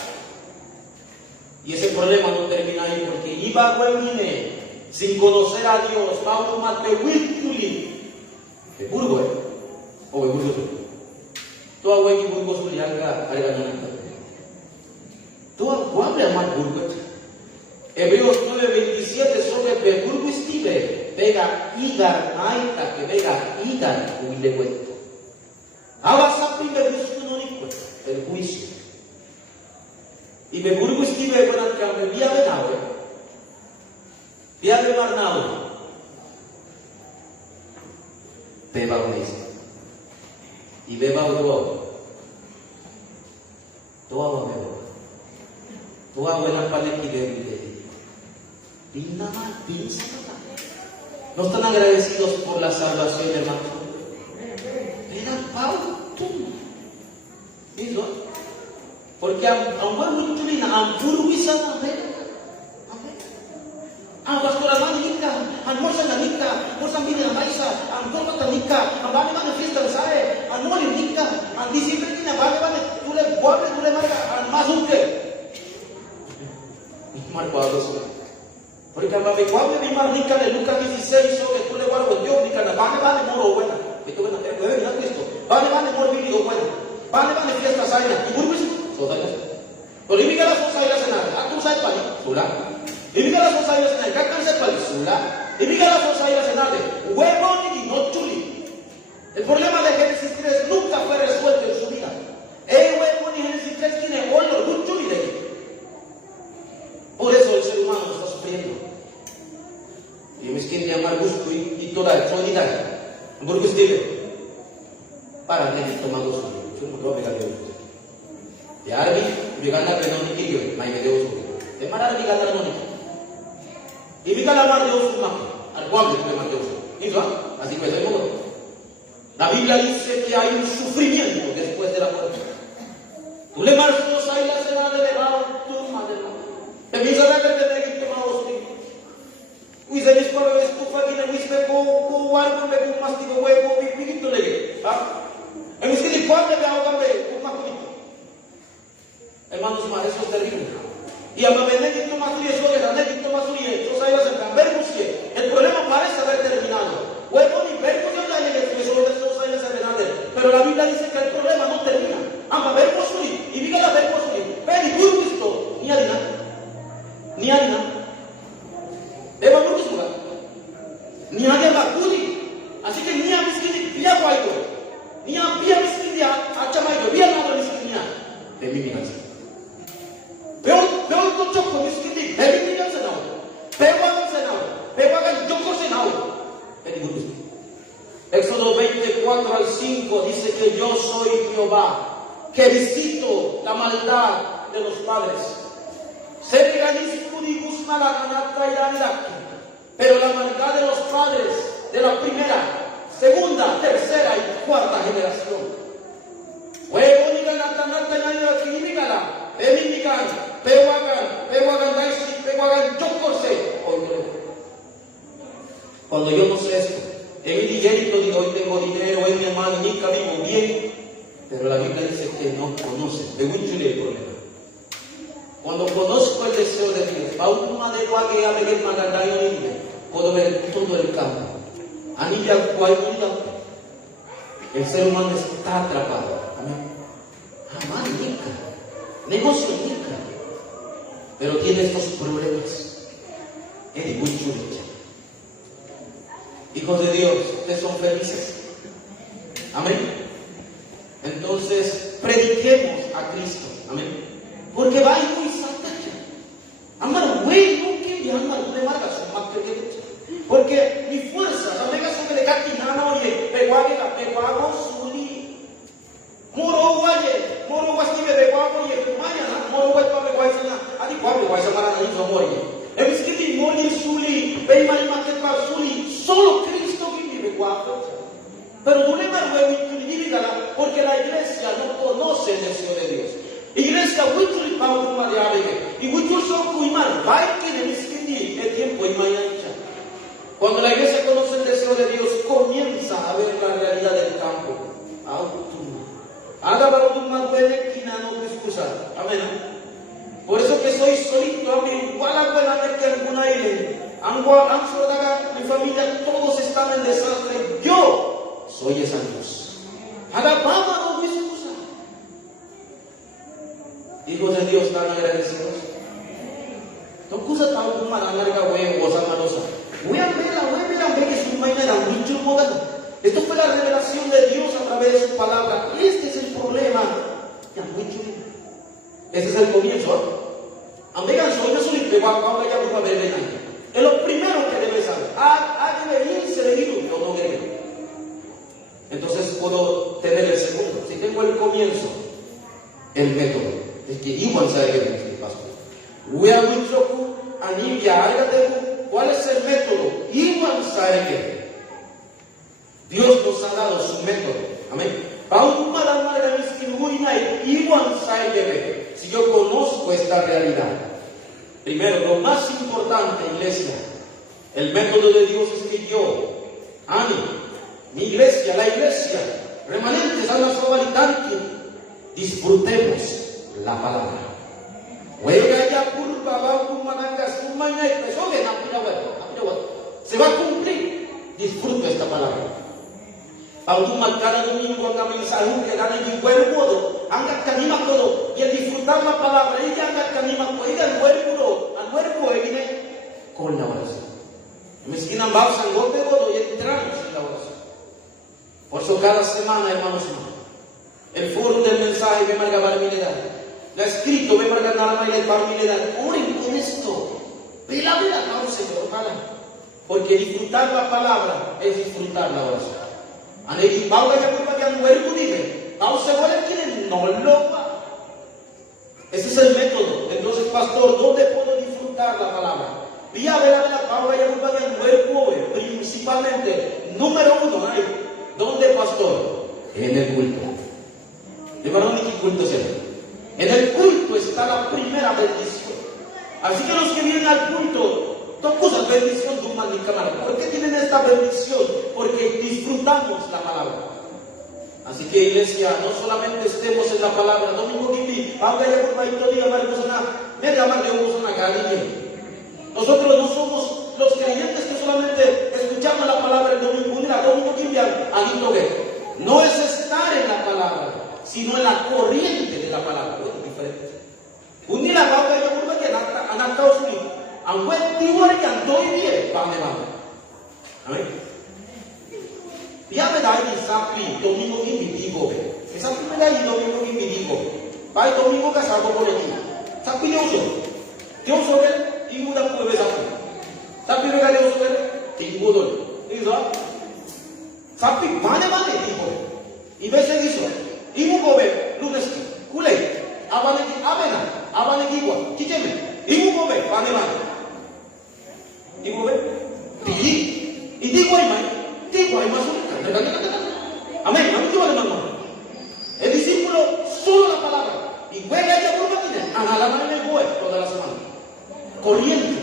Y ese problema no termina ahí, porque iba a Huemine, sin conocer a Dios, Pablo Matewituli, de Burgo, o de Burgo. Tú a Huemi Burgo Sulianga, Argananita. Tú a habla más Burgo. Hebreos 9:27 sobre Beburgo estive, pega Igar, Aita, que pega Igar, Huile cuento. Abasapi me busco no ni cuento, el juicio. Y Beburgo estive, bueno, que me vía de nave. Vía de Marnau, beba un y beba un todo beba. Tu abuela paleki de Pina mal, pinza. No están agradecidos por la salvación, hermano. Era Pablo, tú. ¿Listo? Porque a un buen muchulina, a un purguisa, a pastora manica, a morsa nanica, morsa mira maisa, a corta tanica, a vale vale fiesta sabe, a mori nica, a diciembre tina vale vale, tú le guardes, tú le marca, al más unque. Marco a dos. Porque a me guarde mi marnica de Lucas 16, sobre tú le guardo Dios, mi cana, vale vale moro buena. Esto buena, mira Cristo, vale vale moro vídeo bueno, vale vale fiesta saina, y burbuis, sotañas. Olímpica las cosas y la cena, a tu sai pali, sula. Olímpica las cosas y la cena, cacan se pali, sula. Olímpica las cosas y la cena, huevo ni no chuli. El problema de Génesis 3 nunca fue resuelto en su vida. El huevo ni Génesis 3 tiene olor, un chuli de él. Por eso el ser humano está sufriendo. Y me quieren llamar gusto y toda la actualidad. Porque usted para mí tomando su vida. Yo no creo que la Dios. De Arbi, Viganda Benoni y yo, Maime de Oso. De Marar Viganda Benoni. Y Viganda Mar de Oso, al cual le mandé Oso. ¿Y tú? Así que es el modo. La Biblia dice que hay un sufrimiento después de la muerte. Tú le marcas ahí la cena de legado, tu madre. Empieza a ver que te quito más hostia. Uy, se les puede ver estufa aquí, le viste con algo, me con mastigo huevo, mi piquito le. En mis que cuando me ahogan con más poquito. Hermanos, eso es terrible. Y a Mabenedito más frío, eso era Nedito más frío, entonces ahí vas a cambiar. El problema parece haber terminado. Huevo ni verbo yo la llegué, eso es dos años adelante. Pero la Biblia dice que el problema no termina. Ama verbo suri, y diga la verbo suri. Ven y tú visto, ni harina. Ni harina, eva burguesura, ni a bakuri, así que ni a miskini via guaydo, ni a via miskini a chamayo, via nada miskinia, de mi vida. Peor con choco miskini, de mi vida senado, peor hagan choco senado, Éxodo 24 al 5 dice que yo soy Jehová, que visito la maldad de los padres. Pero la maldad de los padres de la primera, segunda, tercera y cuarta generación. Cuando yo no sé esto, en mi dinerito digo, hoy tengo dinero, en mi hermano, nunca vivo bien, pero la Biblia dice que no conoce, de mucho el problema. Cuando conozco el deseo de Dios, puedo ver todo el campo. El ser humano está atrapado. Amén. Jamás nunca. Negocio nunca. Pero tiene estos problemas. Es muy chulo. Hijos de Dios, ustedes son felices. Amén. Entonces, prediquemos a Cristo. Amén. Porque va y muy santa. Amar, güey, no quiere amar de marca, son más que porque mi fuerza, la mega sobre de catinana, oye, peguague la peguago suli. Moro guaye, moro guastive peguago, oye, mañana, moro guay pa peguago, adi guapo, guay samara, adi so moye. Es que ti mori suli, ve mal más que pa suli, solo Cristo vive peguago. Pero no le marco porque la iglesia no conoce el deseo de Dios. Iglesia, Wichuri Pau Mariabe, y Wichusho Kuiman, Baiki de Miskini, el tiempo y Mayancha. Cuando la iglesia conoce el deseo de Dios, comienza a ver la realidad del campo. Haga para un manuel que no discusa. Amén. Por eso que soy solito, a mí, igual a buena que alguna isla. Mi familia, todos están en desastre. Yo soy esa luz. Haga para no discusa. Hijos de Dios están agradecidos. No cosa tan mala larga güey o samanosa. Voy a ver que su mañana mucho modelo. Esto fue la revelación de Dios a través de su palabra. Este es el problema. Ya mucho. Ese es el comienzo. Amigas, soy yo solito, ahora ya voy a ver venir. Es lo primero que debes saber. Hay que venirse de hilo, yo no quiero. Entonces puedo tener el segundo. Si tengo el comienzo, el método. Es que igual sabe que es pastor. Voy a Wichoku, Anivia, Argategu. ¿Cuál es el método? Igual sabe que Dios nos ha dado su método. Amén. Igual sabe que si yo conozco esta realidad. Primero, lo más importante, iglesia, el método de Dios es que yo, mi iglesia, la iglesia, remanentes a la sobalitanti, disfrutemos la palabra. Se va a cumplir, disfruta esta palabra. Cada domingo anda mensaje que gana el buen modo, anda canima todo, y el disfrutar la palabra, ella anda canima todo, ella al cuerpo viene con la oración. Me esquinan vamos al golpe todo y entramos en la oración. Por eso cada semana, hermanos, el foro del mensaje me marca para mi edad. La escrito me marca nada más para mi edad. Oren con esto. Vela, no, Señor, ojalá. Porque disfrutar la palabra es disfrutar la oración. Anegi Paula ya culpa que anduerco dice, Pausa igual quieren no lo va. Ese es el método. Entonces, pastor, ¿dónde puedo disfrutar la palabra? Vía la Paula ya culpa que anduerco, principalmente, número uno, ¿dónde, pastor? En el culto. Hermano, ¿ni qué culto será? En el culto está la primera bendición. Así que los que vienen al culto, todos bendición de un cámara. ¿Por qué tienen esta bendición? Porque disfrutamos la palabra. Así que, iglesia, no solamente estemos en la palabra. Domingo Gimbi, aunque haya por ahí todavía nosotros no somos los creyentes que solamente escuchamos la palabra el domingo. Mira, domingo Gimbi, no es estar en la palabra, sino en la corriente de la palabra. Es diferente. Un día la palabra ya por ahí han Estados Unidos. Aunque digo que estoy bien, vamos. Amén. Ya me da el sapi, domingo que me digo, el sapi me da el domingo que me digo, va el domingo que salgo por aquí. Sapi Dios sobre, y una puede sapi. Sapi me da Dios sobre, y mudo. ¿Dice? Sapi, vale, dijo. Y veces dice, y mudo ve, lunes, culé, abane, igual, quíteme, y mudo ve, vale. Digo, y digo, hay más. Amén. El discípulo solo la palabra. Y huele ella por máquina. A la mano en el huevo toda la semana. Corriente.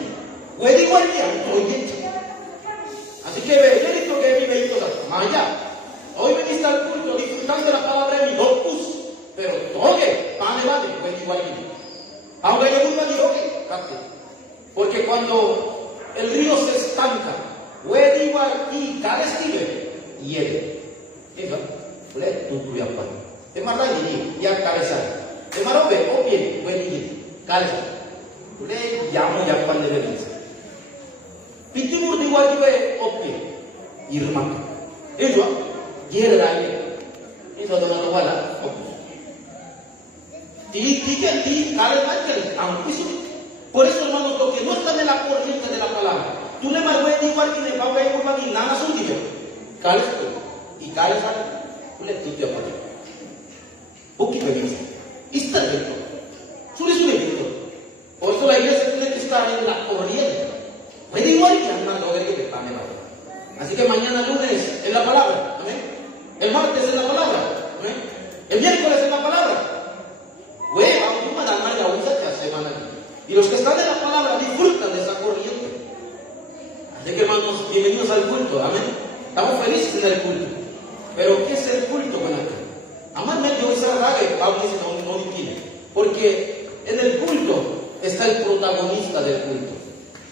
Huele igual día, corriente. Así que ve, yo que vive y cosas. Allá. Hoy veniste al culto disfrutando de la palabra de mi docus. Pero toque, vale, huele igual día. Aunque ella nunca dijo que, capte. Porque cuando el río se estanca, huele igual y cada estive, hiede. Eso, huele tu ya pan. Es más grande y ya cabeza. Es más robe, o bien, huele y cabeza. Huele ya pan de vergüenza. Pitimur de igual que o bien, y remate. Eso, hiede la hiede. Eso de una novela. Ti, cabeza, aunque por eso, hermanos, lo que no está en la corriente de la palabra, tú le vas a igual que le va a ver por aquí, nada son tío. Cales y cales tú le tú te apoyas. Poquito de Dios. Está dentro. Sube dentro. Por eso la iglesia tiene que estar en la corriente. Puede igual que andando a ver que te están en la. Así que mañana lunes en la palabra, amén. El martes en la palabra, amén. El miércoles en la palabra. Y los que están en la palabra disfrutan de esa corriente. Así que hermanos, bienvenidos al culto, amén. Estamos felices en el culto. Pero ¿qué es el culto? Bueno, amarmente hoy se la que Pablo dice no tiene. Porque en el culto está el protagonista del culto.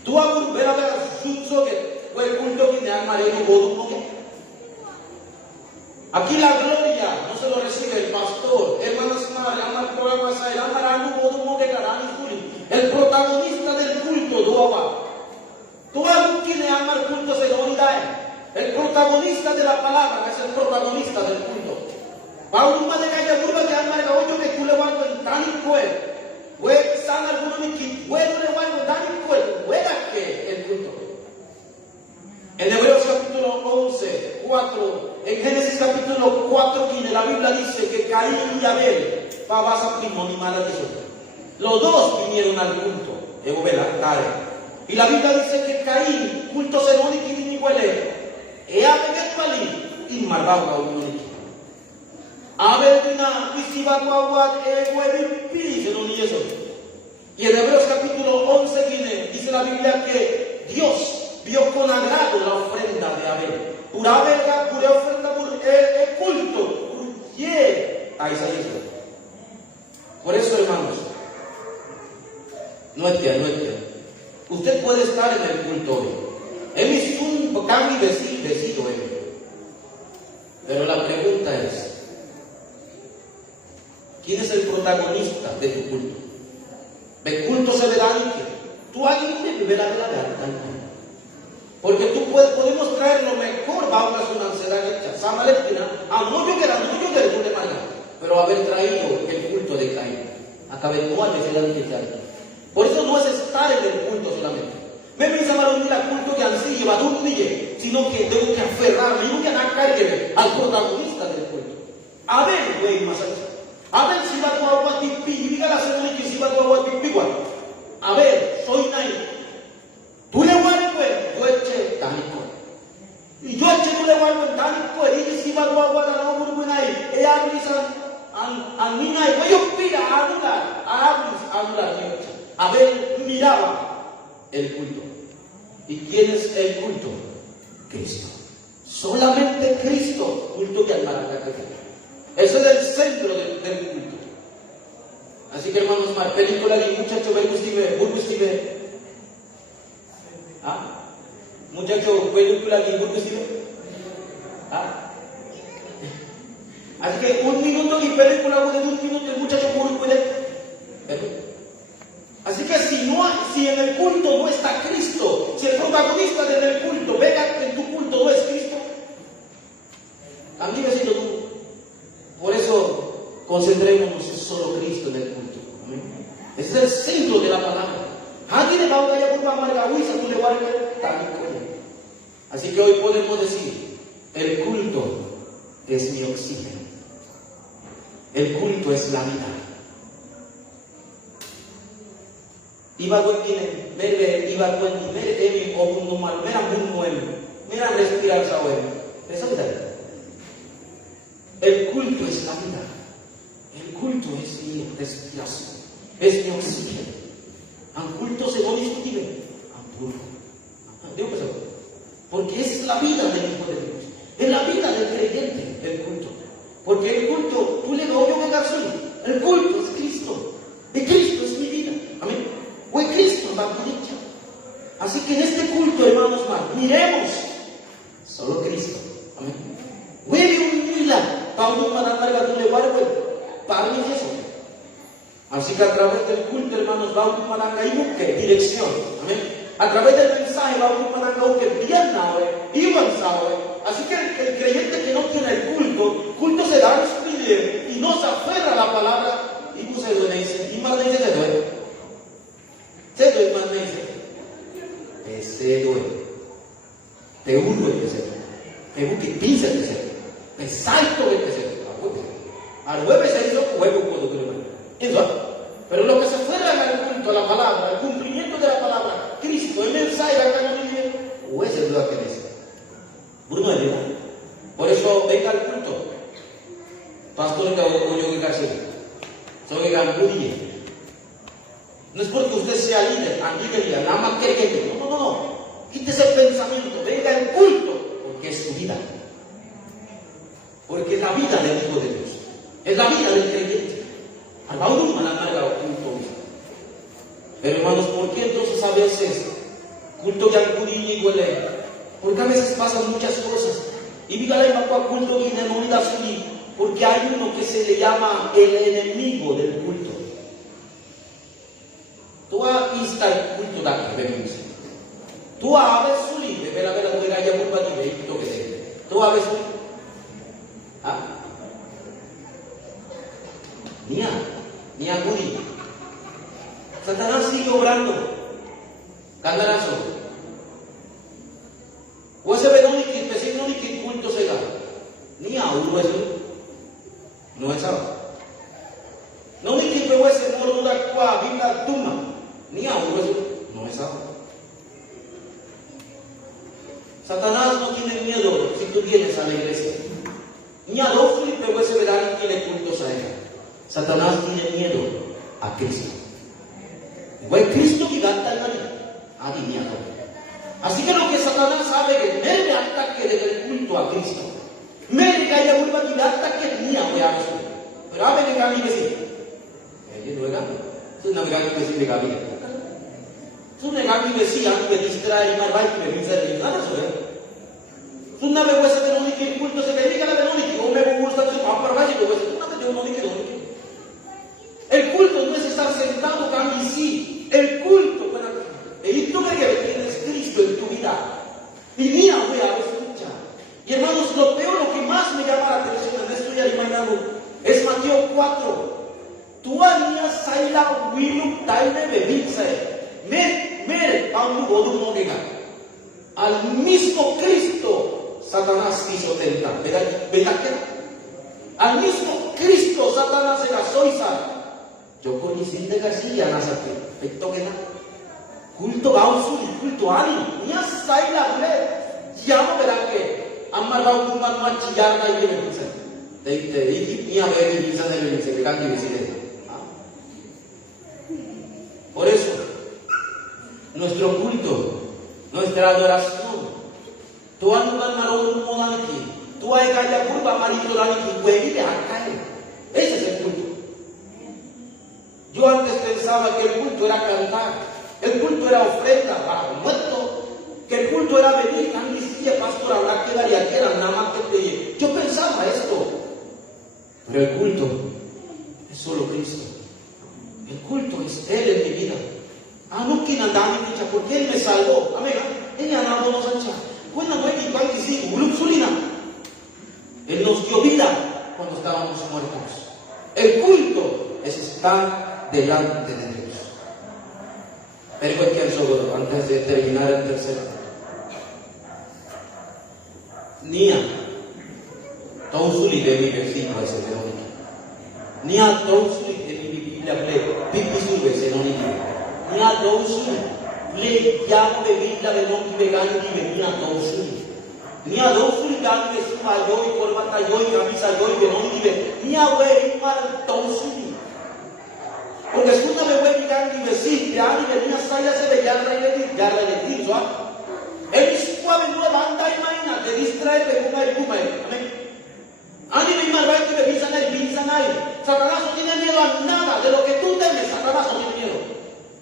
Tú vas a ver su que fue el culto que te han mareado. Aquí la gloria no se lo recibe el pastor, el protagonista del culto, el protagonista de la palabra es el protagonista del culto. El culto. En Hebreos capítulo 11, 4, en Génesis capítulo 4, 15, la Biblia dice que Caín y Abel, los dos vinieron al culto. Y la Biblia dice que Caín, culto se no ni huele, y marvaba uno. Abel vina, y en Hebreos capítulo 11, 15, dice la Biblia que Dios vio con agrado la ofrenda de Abel. Pura ofrenda por el culto. Por eso, hermanos, no es que usted puede estar en el culto hoy. Él es un cambio decido él. Pero la pregunta es, ¿quién es el protagonista de tu culto? El culto se verá en que tú alguien debe ver a la verdad. Porque tú podemos traer lo mejor, vamos a una ansiedad hecha, pero haber traído el culto de Caín. Por eso no es estar en el culto solamente. Me piensa mal unir al culto que han sido llevado un día, sino que tengo que aferrarme, tengo que acercarme al protagonista del culto. A ver, güey, más allá. A ver si va a tu agua tipi, diga la semana que si va a tu agua tipi, igual. A ver, soy Nai. Tú le guardas, yo eché tánico. Y yo eché tú le guardas tánico, y si va a tu agua la no muy buena ahí. Ella avisa a mí, yo pira, anular. A ver, miraba el culto. ¿Y quién es el culto? Cristo. Solamente Cristo, culto que al maracaca. Ese es el centro del culto. Así que hermanos, más película y muchacho, burgustive. Muchacho, película y burgustive. Así que un minuto y película de un minuto el muchacho puede. Así que si en el culto no está Cristo, si el protagonista del culto, venga que en tu culto no es Cristo, también siendo tú. Por eso concentrémonos en solo Cristo en el culto. ¿Amén? Ese es el centro de la palabra. Así que hoy podemos decir, el culto es mi oxígeno. El culto es la vida. El culto es la vida. El culto es mi respiración. Es mi oxígeno. El culto se no discute. Porque es la vida del Hijo de Dios. Es la vida del creyente, el culto. Porque el culto, tú le doy yo venga soy. El culto es Cristo. Y Cristo es mi vida. Amén. Hoy Cristo va a dicha. Así que en este culto, hermanos, miremos solo Cristo. Amén. Así que a través del culto, hermanos, vamos a buscar dirección. Amén. A través del mensaje vamos a buscar bien ahora y avanzar. Así que el creyente que no tiene el culto se da y no se aferra a la palabra. Y usted lo dice, y más le dice, se duele, más le dice, se duele. Te uno el que se duele. Te busque 15 el que se duele. Te salto el que se duele. Al jueves se hizo huevo cuando creo. Pero lo que se aferra al culto, a la palabra, al cumplimiento de la palabra, Cristo, el mensaje acá no vive, o ese es lo que dice. Bruno de venga al culto. Pastor que oye que cárcel. Soy gangudille. No es porque usted sea líder, líder, nada más que no. Quítese el pensamiento, venga al culto, porque es su vida. Porque es la vida del Hijo de Dios. Es la vida del creyente. Pero hermanos, ¿por qué entonces a veces culto que angudille y huele? Porque a veces pasan muchas cosas. Y viva la imagen culto que denomina su. Porque hay uno que se le llama el enemigo del culto. Tú has visto el culto de aquí, tú has visto su libro, de la tu gaya muy batida y tú que sé. Tú has visto. Ni angudi. Satanás sigue obrando. Candarazo. O ese venón y que culto se da. Ni a uno eso. No es algo. No ni que ese moro de actua, vinga tuma. Ni a uno eso. No es algo. Satanás no tiene miedo si tú vienes a la iglesia. Ni a dos Felipe ese verán tiene cultos a ella. Satanás tiene miedo a Cristo. Fue Cristo que gasta el marido. Adivinado. Así que lo que Satanás sabe es que me ataque del culto a Cristo. Me calla un hasta que tenía voy a ver. Pero a ver que a mí me sigue. No era. Es una vez que me sigue. Es una vez que sí, a mí me distrae, me va y me dice de nada sobre. Es una vez que no que el culto se dedica a la verónica, o me gusta su papá, vaya, una vez que no que el culto no es estar sentado con sí. El culto, bueno, y tú crees que tienes Cristo en tu vida. Y mira, voy a escuchar. Y hermanos, lo peor, lo que más me llama la atención en esto ya imaginado, es Mateo 4. Tú harías ahí la wilu taime bebinse. Mere, al mismo Cristo, Satanás quiso tentar. ¿Verdad que? Al mismo Cristo, Satanás era soisa. Yo conocí de García, Nazate, esto que nada. Culto Gausuri, culto Ani, ni a Saila Ble, ya no verá que Amar Bauman Machillarna y Benza. Ni a ver y Benza de Benza, que cambie de por eso, nuestro culto, nuestra adoración, tú andas marón monarquía, tú hay calla curva marito y hueví de acá. Ese es el culto. Yo antes pensaba que el culto era cantar, el culto era ofrenda para un muerto, que el culto era venir, amnistía, pastor, hablar que daría que era nada más que pedir. Yo pensaba esto, pero el culto es solo Cristo. El culto es Él en mi vida. No quiero andar en dicha porque Él me salvó. Amén. Ella no nos ancha. Bueno, no hay que igual que sí, Él nos dio vida cuando estábamos muertos. El culto es estar delante de Dios. Pero cualquier solo antes de terminar el tercero. Nia, Tausuli de mi versículo ese Verónica. Nia Tausuli de mi Biblia ple, Pipisu ese no Nia Tausuli, le llamo de Biblia de no vegano y venía Tausuli. Nia Tausuli gani de su mayor y corbata yo y camisa yo y venón y ve. Nia güey para Tausuli. Porque si una me voy a gani de sí, ya ni venía saya se de yarra y de tizo, el suave no banda y maina, te distrae de kuma y kuma. Amén. Ani me imaginé que me pisan ahí. Satanás no tiene miedo a nada de lo que tú temes. Satanás no tiene miedo.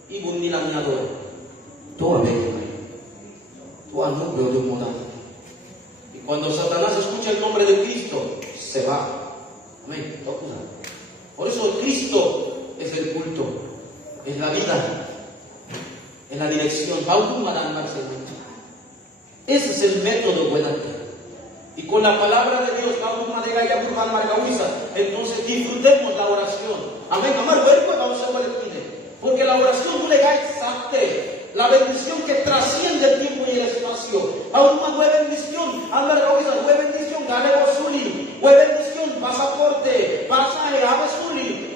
Y bundi la minadora. Tú a ver, tú a no veo de un modo. Y cuando Satanás escucha el nombre de Cristo, se va. Amén. Por eso Cristo es el culto, es la vida, es la dirección. Ese es el método buena. Y con la palabra de Dios, entonces disfrutemos la oración. Amén. Porque la oración no le da exacte, la bendición que trasciende el tiempo y el espacio. Aún más buena bendición, buena bendición, buena bendición, pasaporte, pasaje,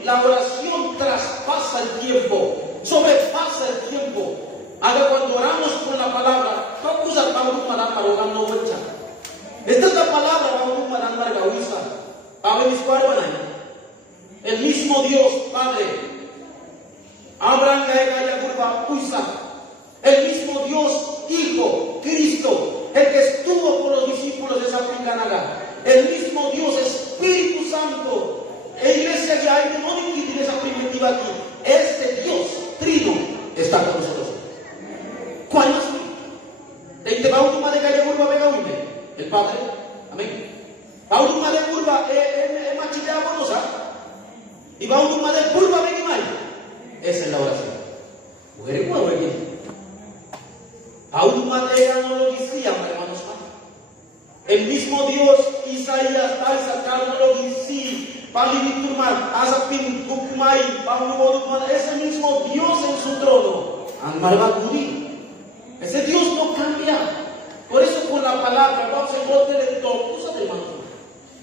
la oración traspasa el tiempo, sobrepasa el tiempo. Ahora cuando oramos con la palabra, no usa para no vuelta. Esta es la palabra, vamos a mandar Gauisa. Abre mis cuartos. El mismo Dios, Padre. Abraham Gaegaya Curva Uisa. El mismo Dios, Hijo, Cristo, el que estuvo por los discípulos de Sapinganaga. El mismo Dios, Espíritu Santo. Iglesia que hay de esa primitiva aquí. Este Dios Trino está con nosotros. ¿Cuál más? El Bautuma de Gaya Curva Vega el Padre. Amén. Bautuma de Curva es machita bonosa. Y Bautuma de Curva Vega. Esa es la oración. Mujer huevo aquí. Bautuma de ella no lo decía, hermanos. El mismo Dios, Isaías, Isaac, no lo decía. Ese mismo Dios en su trono. Ese Dios no cambia. Por eso con la palabra vamos a encontrar en todo.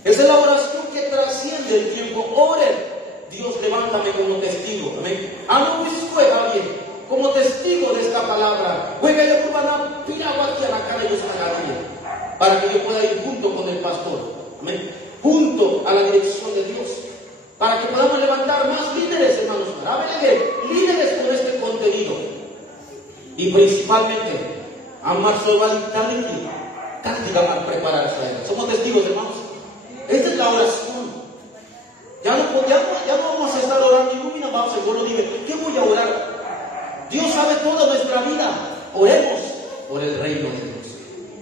Esa es la oración que trasciende el tiempo. Oren. Dios, levántame como testigo. Amén. Como testigo de esta palabra. Para que yo pueda ir junto con el pastor. Amén. Junto a la dirección de Dios. Para que podamos levantar más líderes, hermanos. Líderes con este contenido. Y principalmente, amar su talento. Cantidad para prepararse a él. Somos testigos, hermanos. Esta es la oración. Ya no vamos a estar orando. Y no vamos a decir, ¿qué voy a orar? Dios sabe toda nuestra vida. Oremos por el reino de Dios.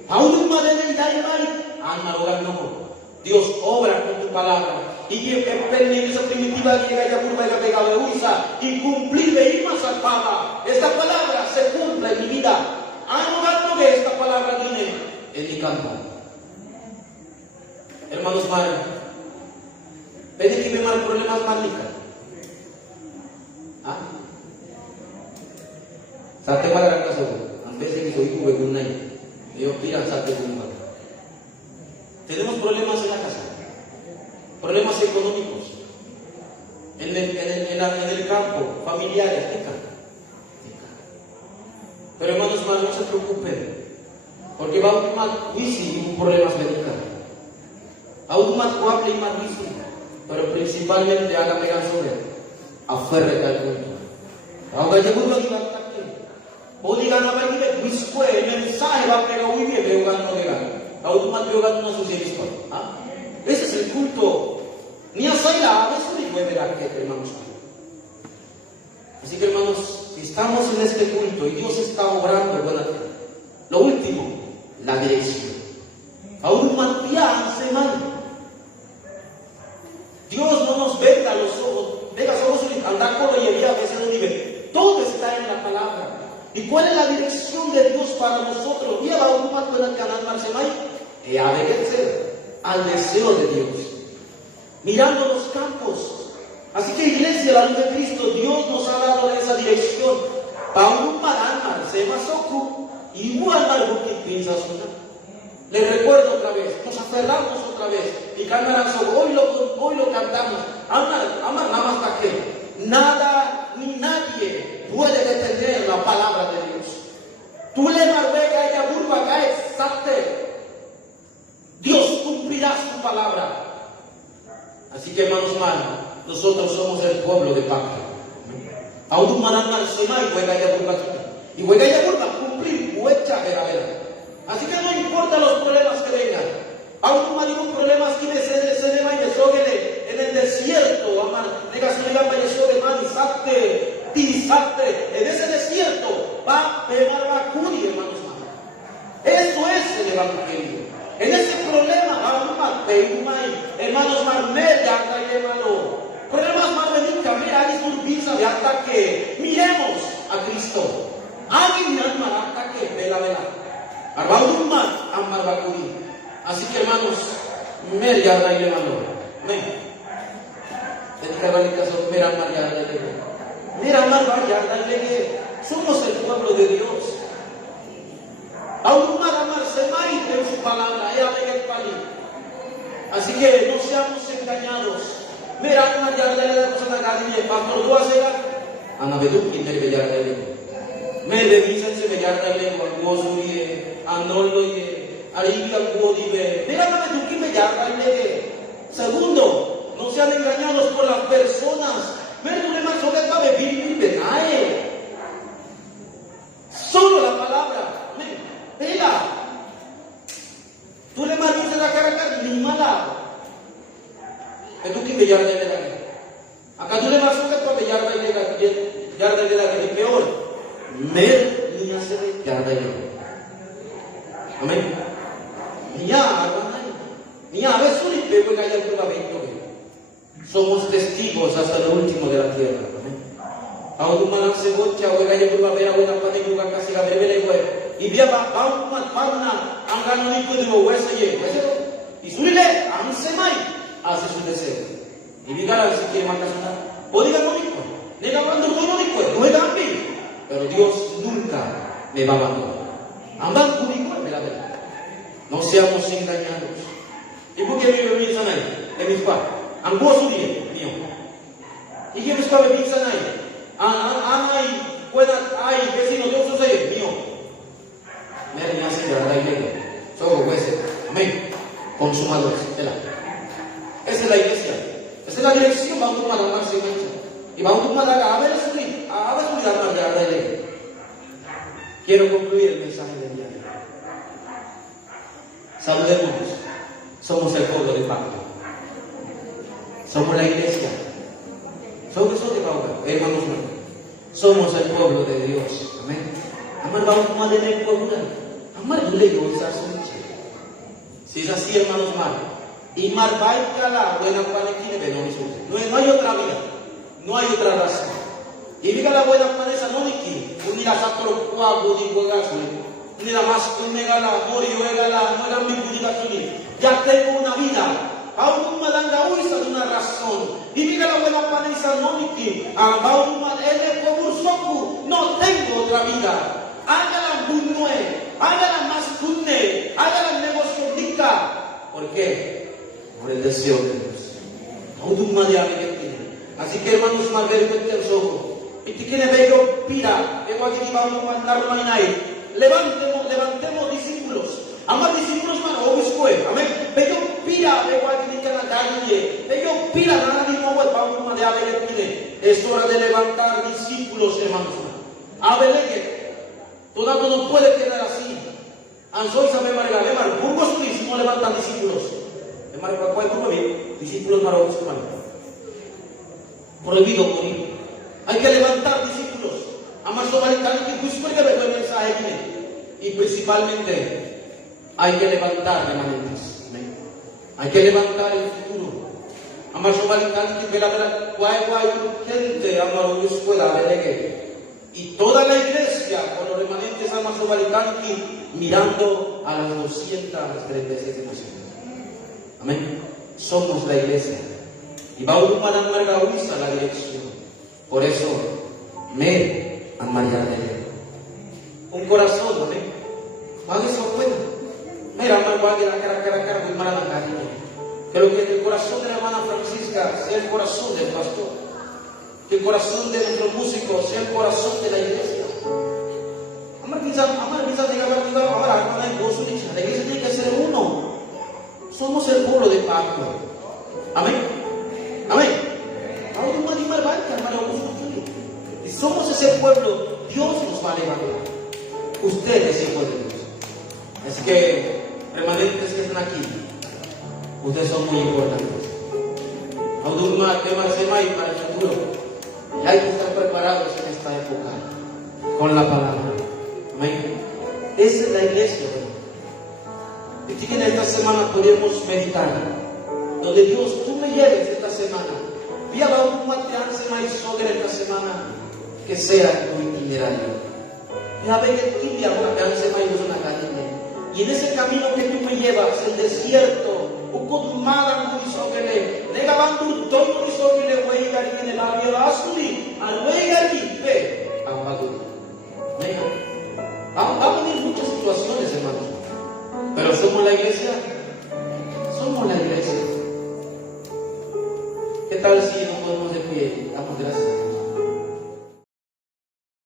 Aún más de Dios obra con tu palabra. Y que en esa primitiva llega ya curva de pegado de Uisa y cumplir de ir más al Papa. Esta palabra se cumple en mi vida. Anotando que esta palabra viene en mi campo. Hermanos, madre, ¿ven que me mal problemas mágicos? ¿Ah? Sate para la casa, antes de que soy tuve un año. Yo quiero sate con un. Tenemos problemas en la casa, problemas económicos, en el campo, familiares, pero hermanos, no se preocupen, porque va a tomar un problemas médicos, aún más cuable y más difícil, pero principalmente hágame sobre, aferre al punto. Ahora yo voy a levantar aquí, o digan a ver que el mensaje va a pegar muy bien, pero no llegar. Ese es el culto. Ni a Saila, eso ni puede ver aquí, hermanos. Así que, hermanos, estamos en este culto y Dios está obrando. Lo último, la dirección. Aún Matías se manda. Dios no nos venda los ojos. Venga, somos andar con la a veces no dice. Todo está en la palabra. ¿Y cuál es la dirección de Dios para nosotros? Y a la última en el canal Marcemay, y a obedecer al deseo de Dios. Mirando los campos. Así que, iglesia, la luz de Cristo, Dios nos ha dado esa dirección. Paulo Maranmar, Semasoku, y Mualmar Buki Pinsasuna. Les recuerdo otra vez, nos aferramos otra vez. Y Canarazo, hoy lo cantamos. Amar nada más para que nada ni nadie puede detener la palabra de Dios. Tú le marvega y aburba cae, sate. Dios cumplirá su palabra. Así que, hermanos, nosotros somos el pueblo de pacto. Aún mananal sema y juega ya burba y juega ya burba cumplir huecha vera. Así que no importa los problemas que vengan. Aún no hay ningún problema que se le vaya en el desierto. Amar, diga se le vaya sobre man y sapte. En ese desierto va a pegar vacuni, hermanos. Eso es el evangelio. En ese problema, hermanos, problemas más benitos, mira, hay surpisa de ataque. Miremos a Cristo. Ataque, vela. Así que, hermanos, somos el pueblo de Dios. Aún más se maite en su palabra, el país. Así que no seamos engañados. Mira, una yarda de la persona que pastor, tú haces Ana Bedú, que te yarda de me dicen se me yarda de cuando subí, andolo y ahí algo dice, mira, tú que me llamas, segundo, no sean engañados por las personas. Solo la palabra. Vela. Tú le mandas la cara ni mala. Es tú que me llamas de la acá tú le mandas que me llamas de la peor. Mer ni hace de yarda de. Amén. Ni a veces ni pego que haya tu labento. Somos testigos hasta lo último de la tierra. Ahora tú malas se bocha, o gaya tu babera, o una pane tu casi la breve le y via pauna, angano ni de hueso y suile, ansemai, hace su deseo. Y diga si quiere matar una, o diga conmigo, diga cuando yo no digo, no es también, pero Dios nunca me va a abandonar. Ambas conmigo, me la verdad. No seamos engañados. ¿Y por qué me piensan ahí? En mis padres. Anggoso dia, mío. Y que está bebida ahí. Ay, pueda, ay, vecino, Dios os sea mío. Me hace que la iglesia. Solo hueso. Amén. Consumadores. Esa es la iglesia. Esa es la dirección. Vamos a tomar la y vamos a tomar a ver subir. A ver subir la iglesia. Quiero concluir el mensaje del día. Saludemos. Somos el pueblo de pacto. Somos la iglesia. Somos hermanos míos. Somos el pueblo de Dios. Amén. Amar vamos a tener pueblo. Amar le goza su. Si es así, hermanos mal. Y mar va a calar buena panekine de no hay otra vida. No hay otra razón. Y diga la buena panesa no aquí. Ni la sacro cuago ni juegas ni la más que me gana morio regala no era mi publicación. Ya tengo una vida. Aún me dan la huisa de una razón. Y diga la buena panesa no aquí. Aún me como un soco. No tengo otra vida. Hágala bunue. Hágala más cune. Hágala negocio dica. ¿Por qué? Por el deseo de Dios. Aún me da así que hermanos, más ver el ojo. Y si quiere ver yo pira. Vamos a mandar mañana. Levantemos discípulos. Amar discípulos más obispo. Amén. Pero pira de cualquier calle. Pero pira nada de nuevo vamos a ver. Es hora de levantar discípulos, hermanos. A ver todavía no puede quedar así. Ansoy sabe Margarita, Burgos no levantan discípulos. ¿Cuál grupo bien? Discípulos marocos, hermano. Prohibido morir. Hay que levantar discípulos. Amar sobre el mensaje y principalmente hay que levantar remanentes. Hay que levantar el futuro. Amar sobre el que la gente amar una escuela y toda la iglesia con los remanentes amar sobre el mirando a las 236 naciones. Amén. Somos la iglesia y vamos a mandar la dirección. Por eso me amargaré. Un corazón, amén. Vale, eso bueno. Mira, hermano, la cara, muy mala la cariño. Pero que el corazón de la hermana Francisca sea el corazón del pastor. Que el corazón de nuestros músicos sea el corazón de la iglesia. Amar, la iglesia tiene que ser uno. Somos el pueblo de pacto. Amén. Amén. Y somos ese pueblo, Dios nos va a levantar. Ustedes, hijos de Dios. Así que, remanentes que están aquí, ustedes son muy importantes. Audurma, tema sema y para el futuro. Y hay que estar preparados en esta época con la palabra. Amén. Esa es la iglesia. Y que en esta semana podemos meditar. Donde Dios, tú me lleves esta semana. Vía la última semana y sobre esta semana que sea tu itinerario. Ya ve que tibia una semana y una cadena. Y en ese camino que tú me llevas, el desierto, un contumada muy sobre negando un tono y sobre el huelga y en el área azul, al huelga y ve, vamos a venir muchas situaciones, hermanos. Pero somos la iglesia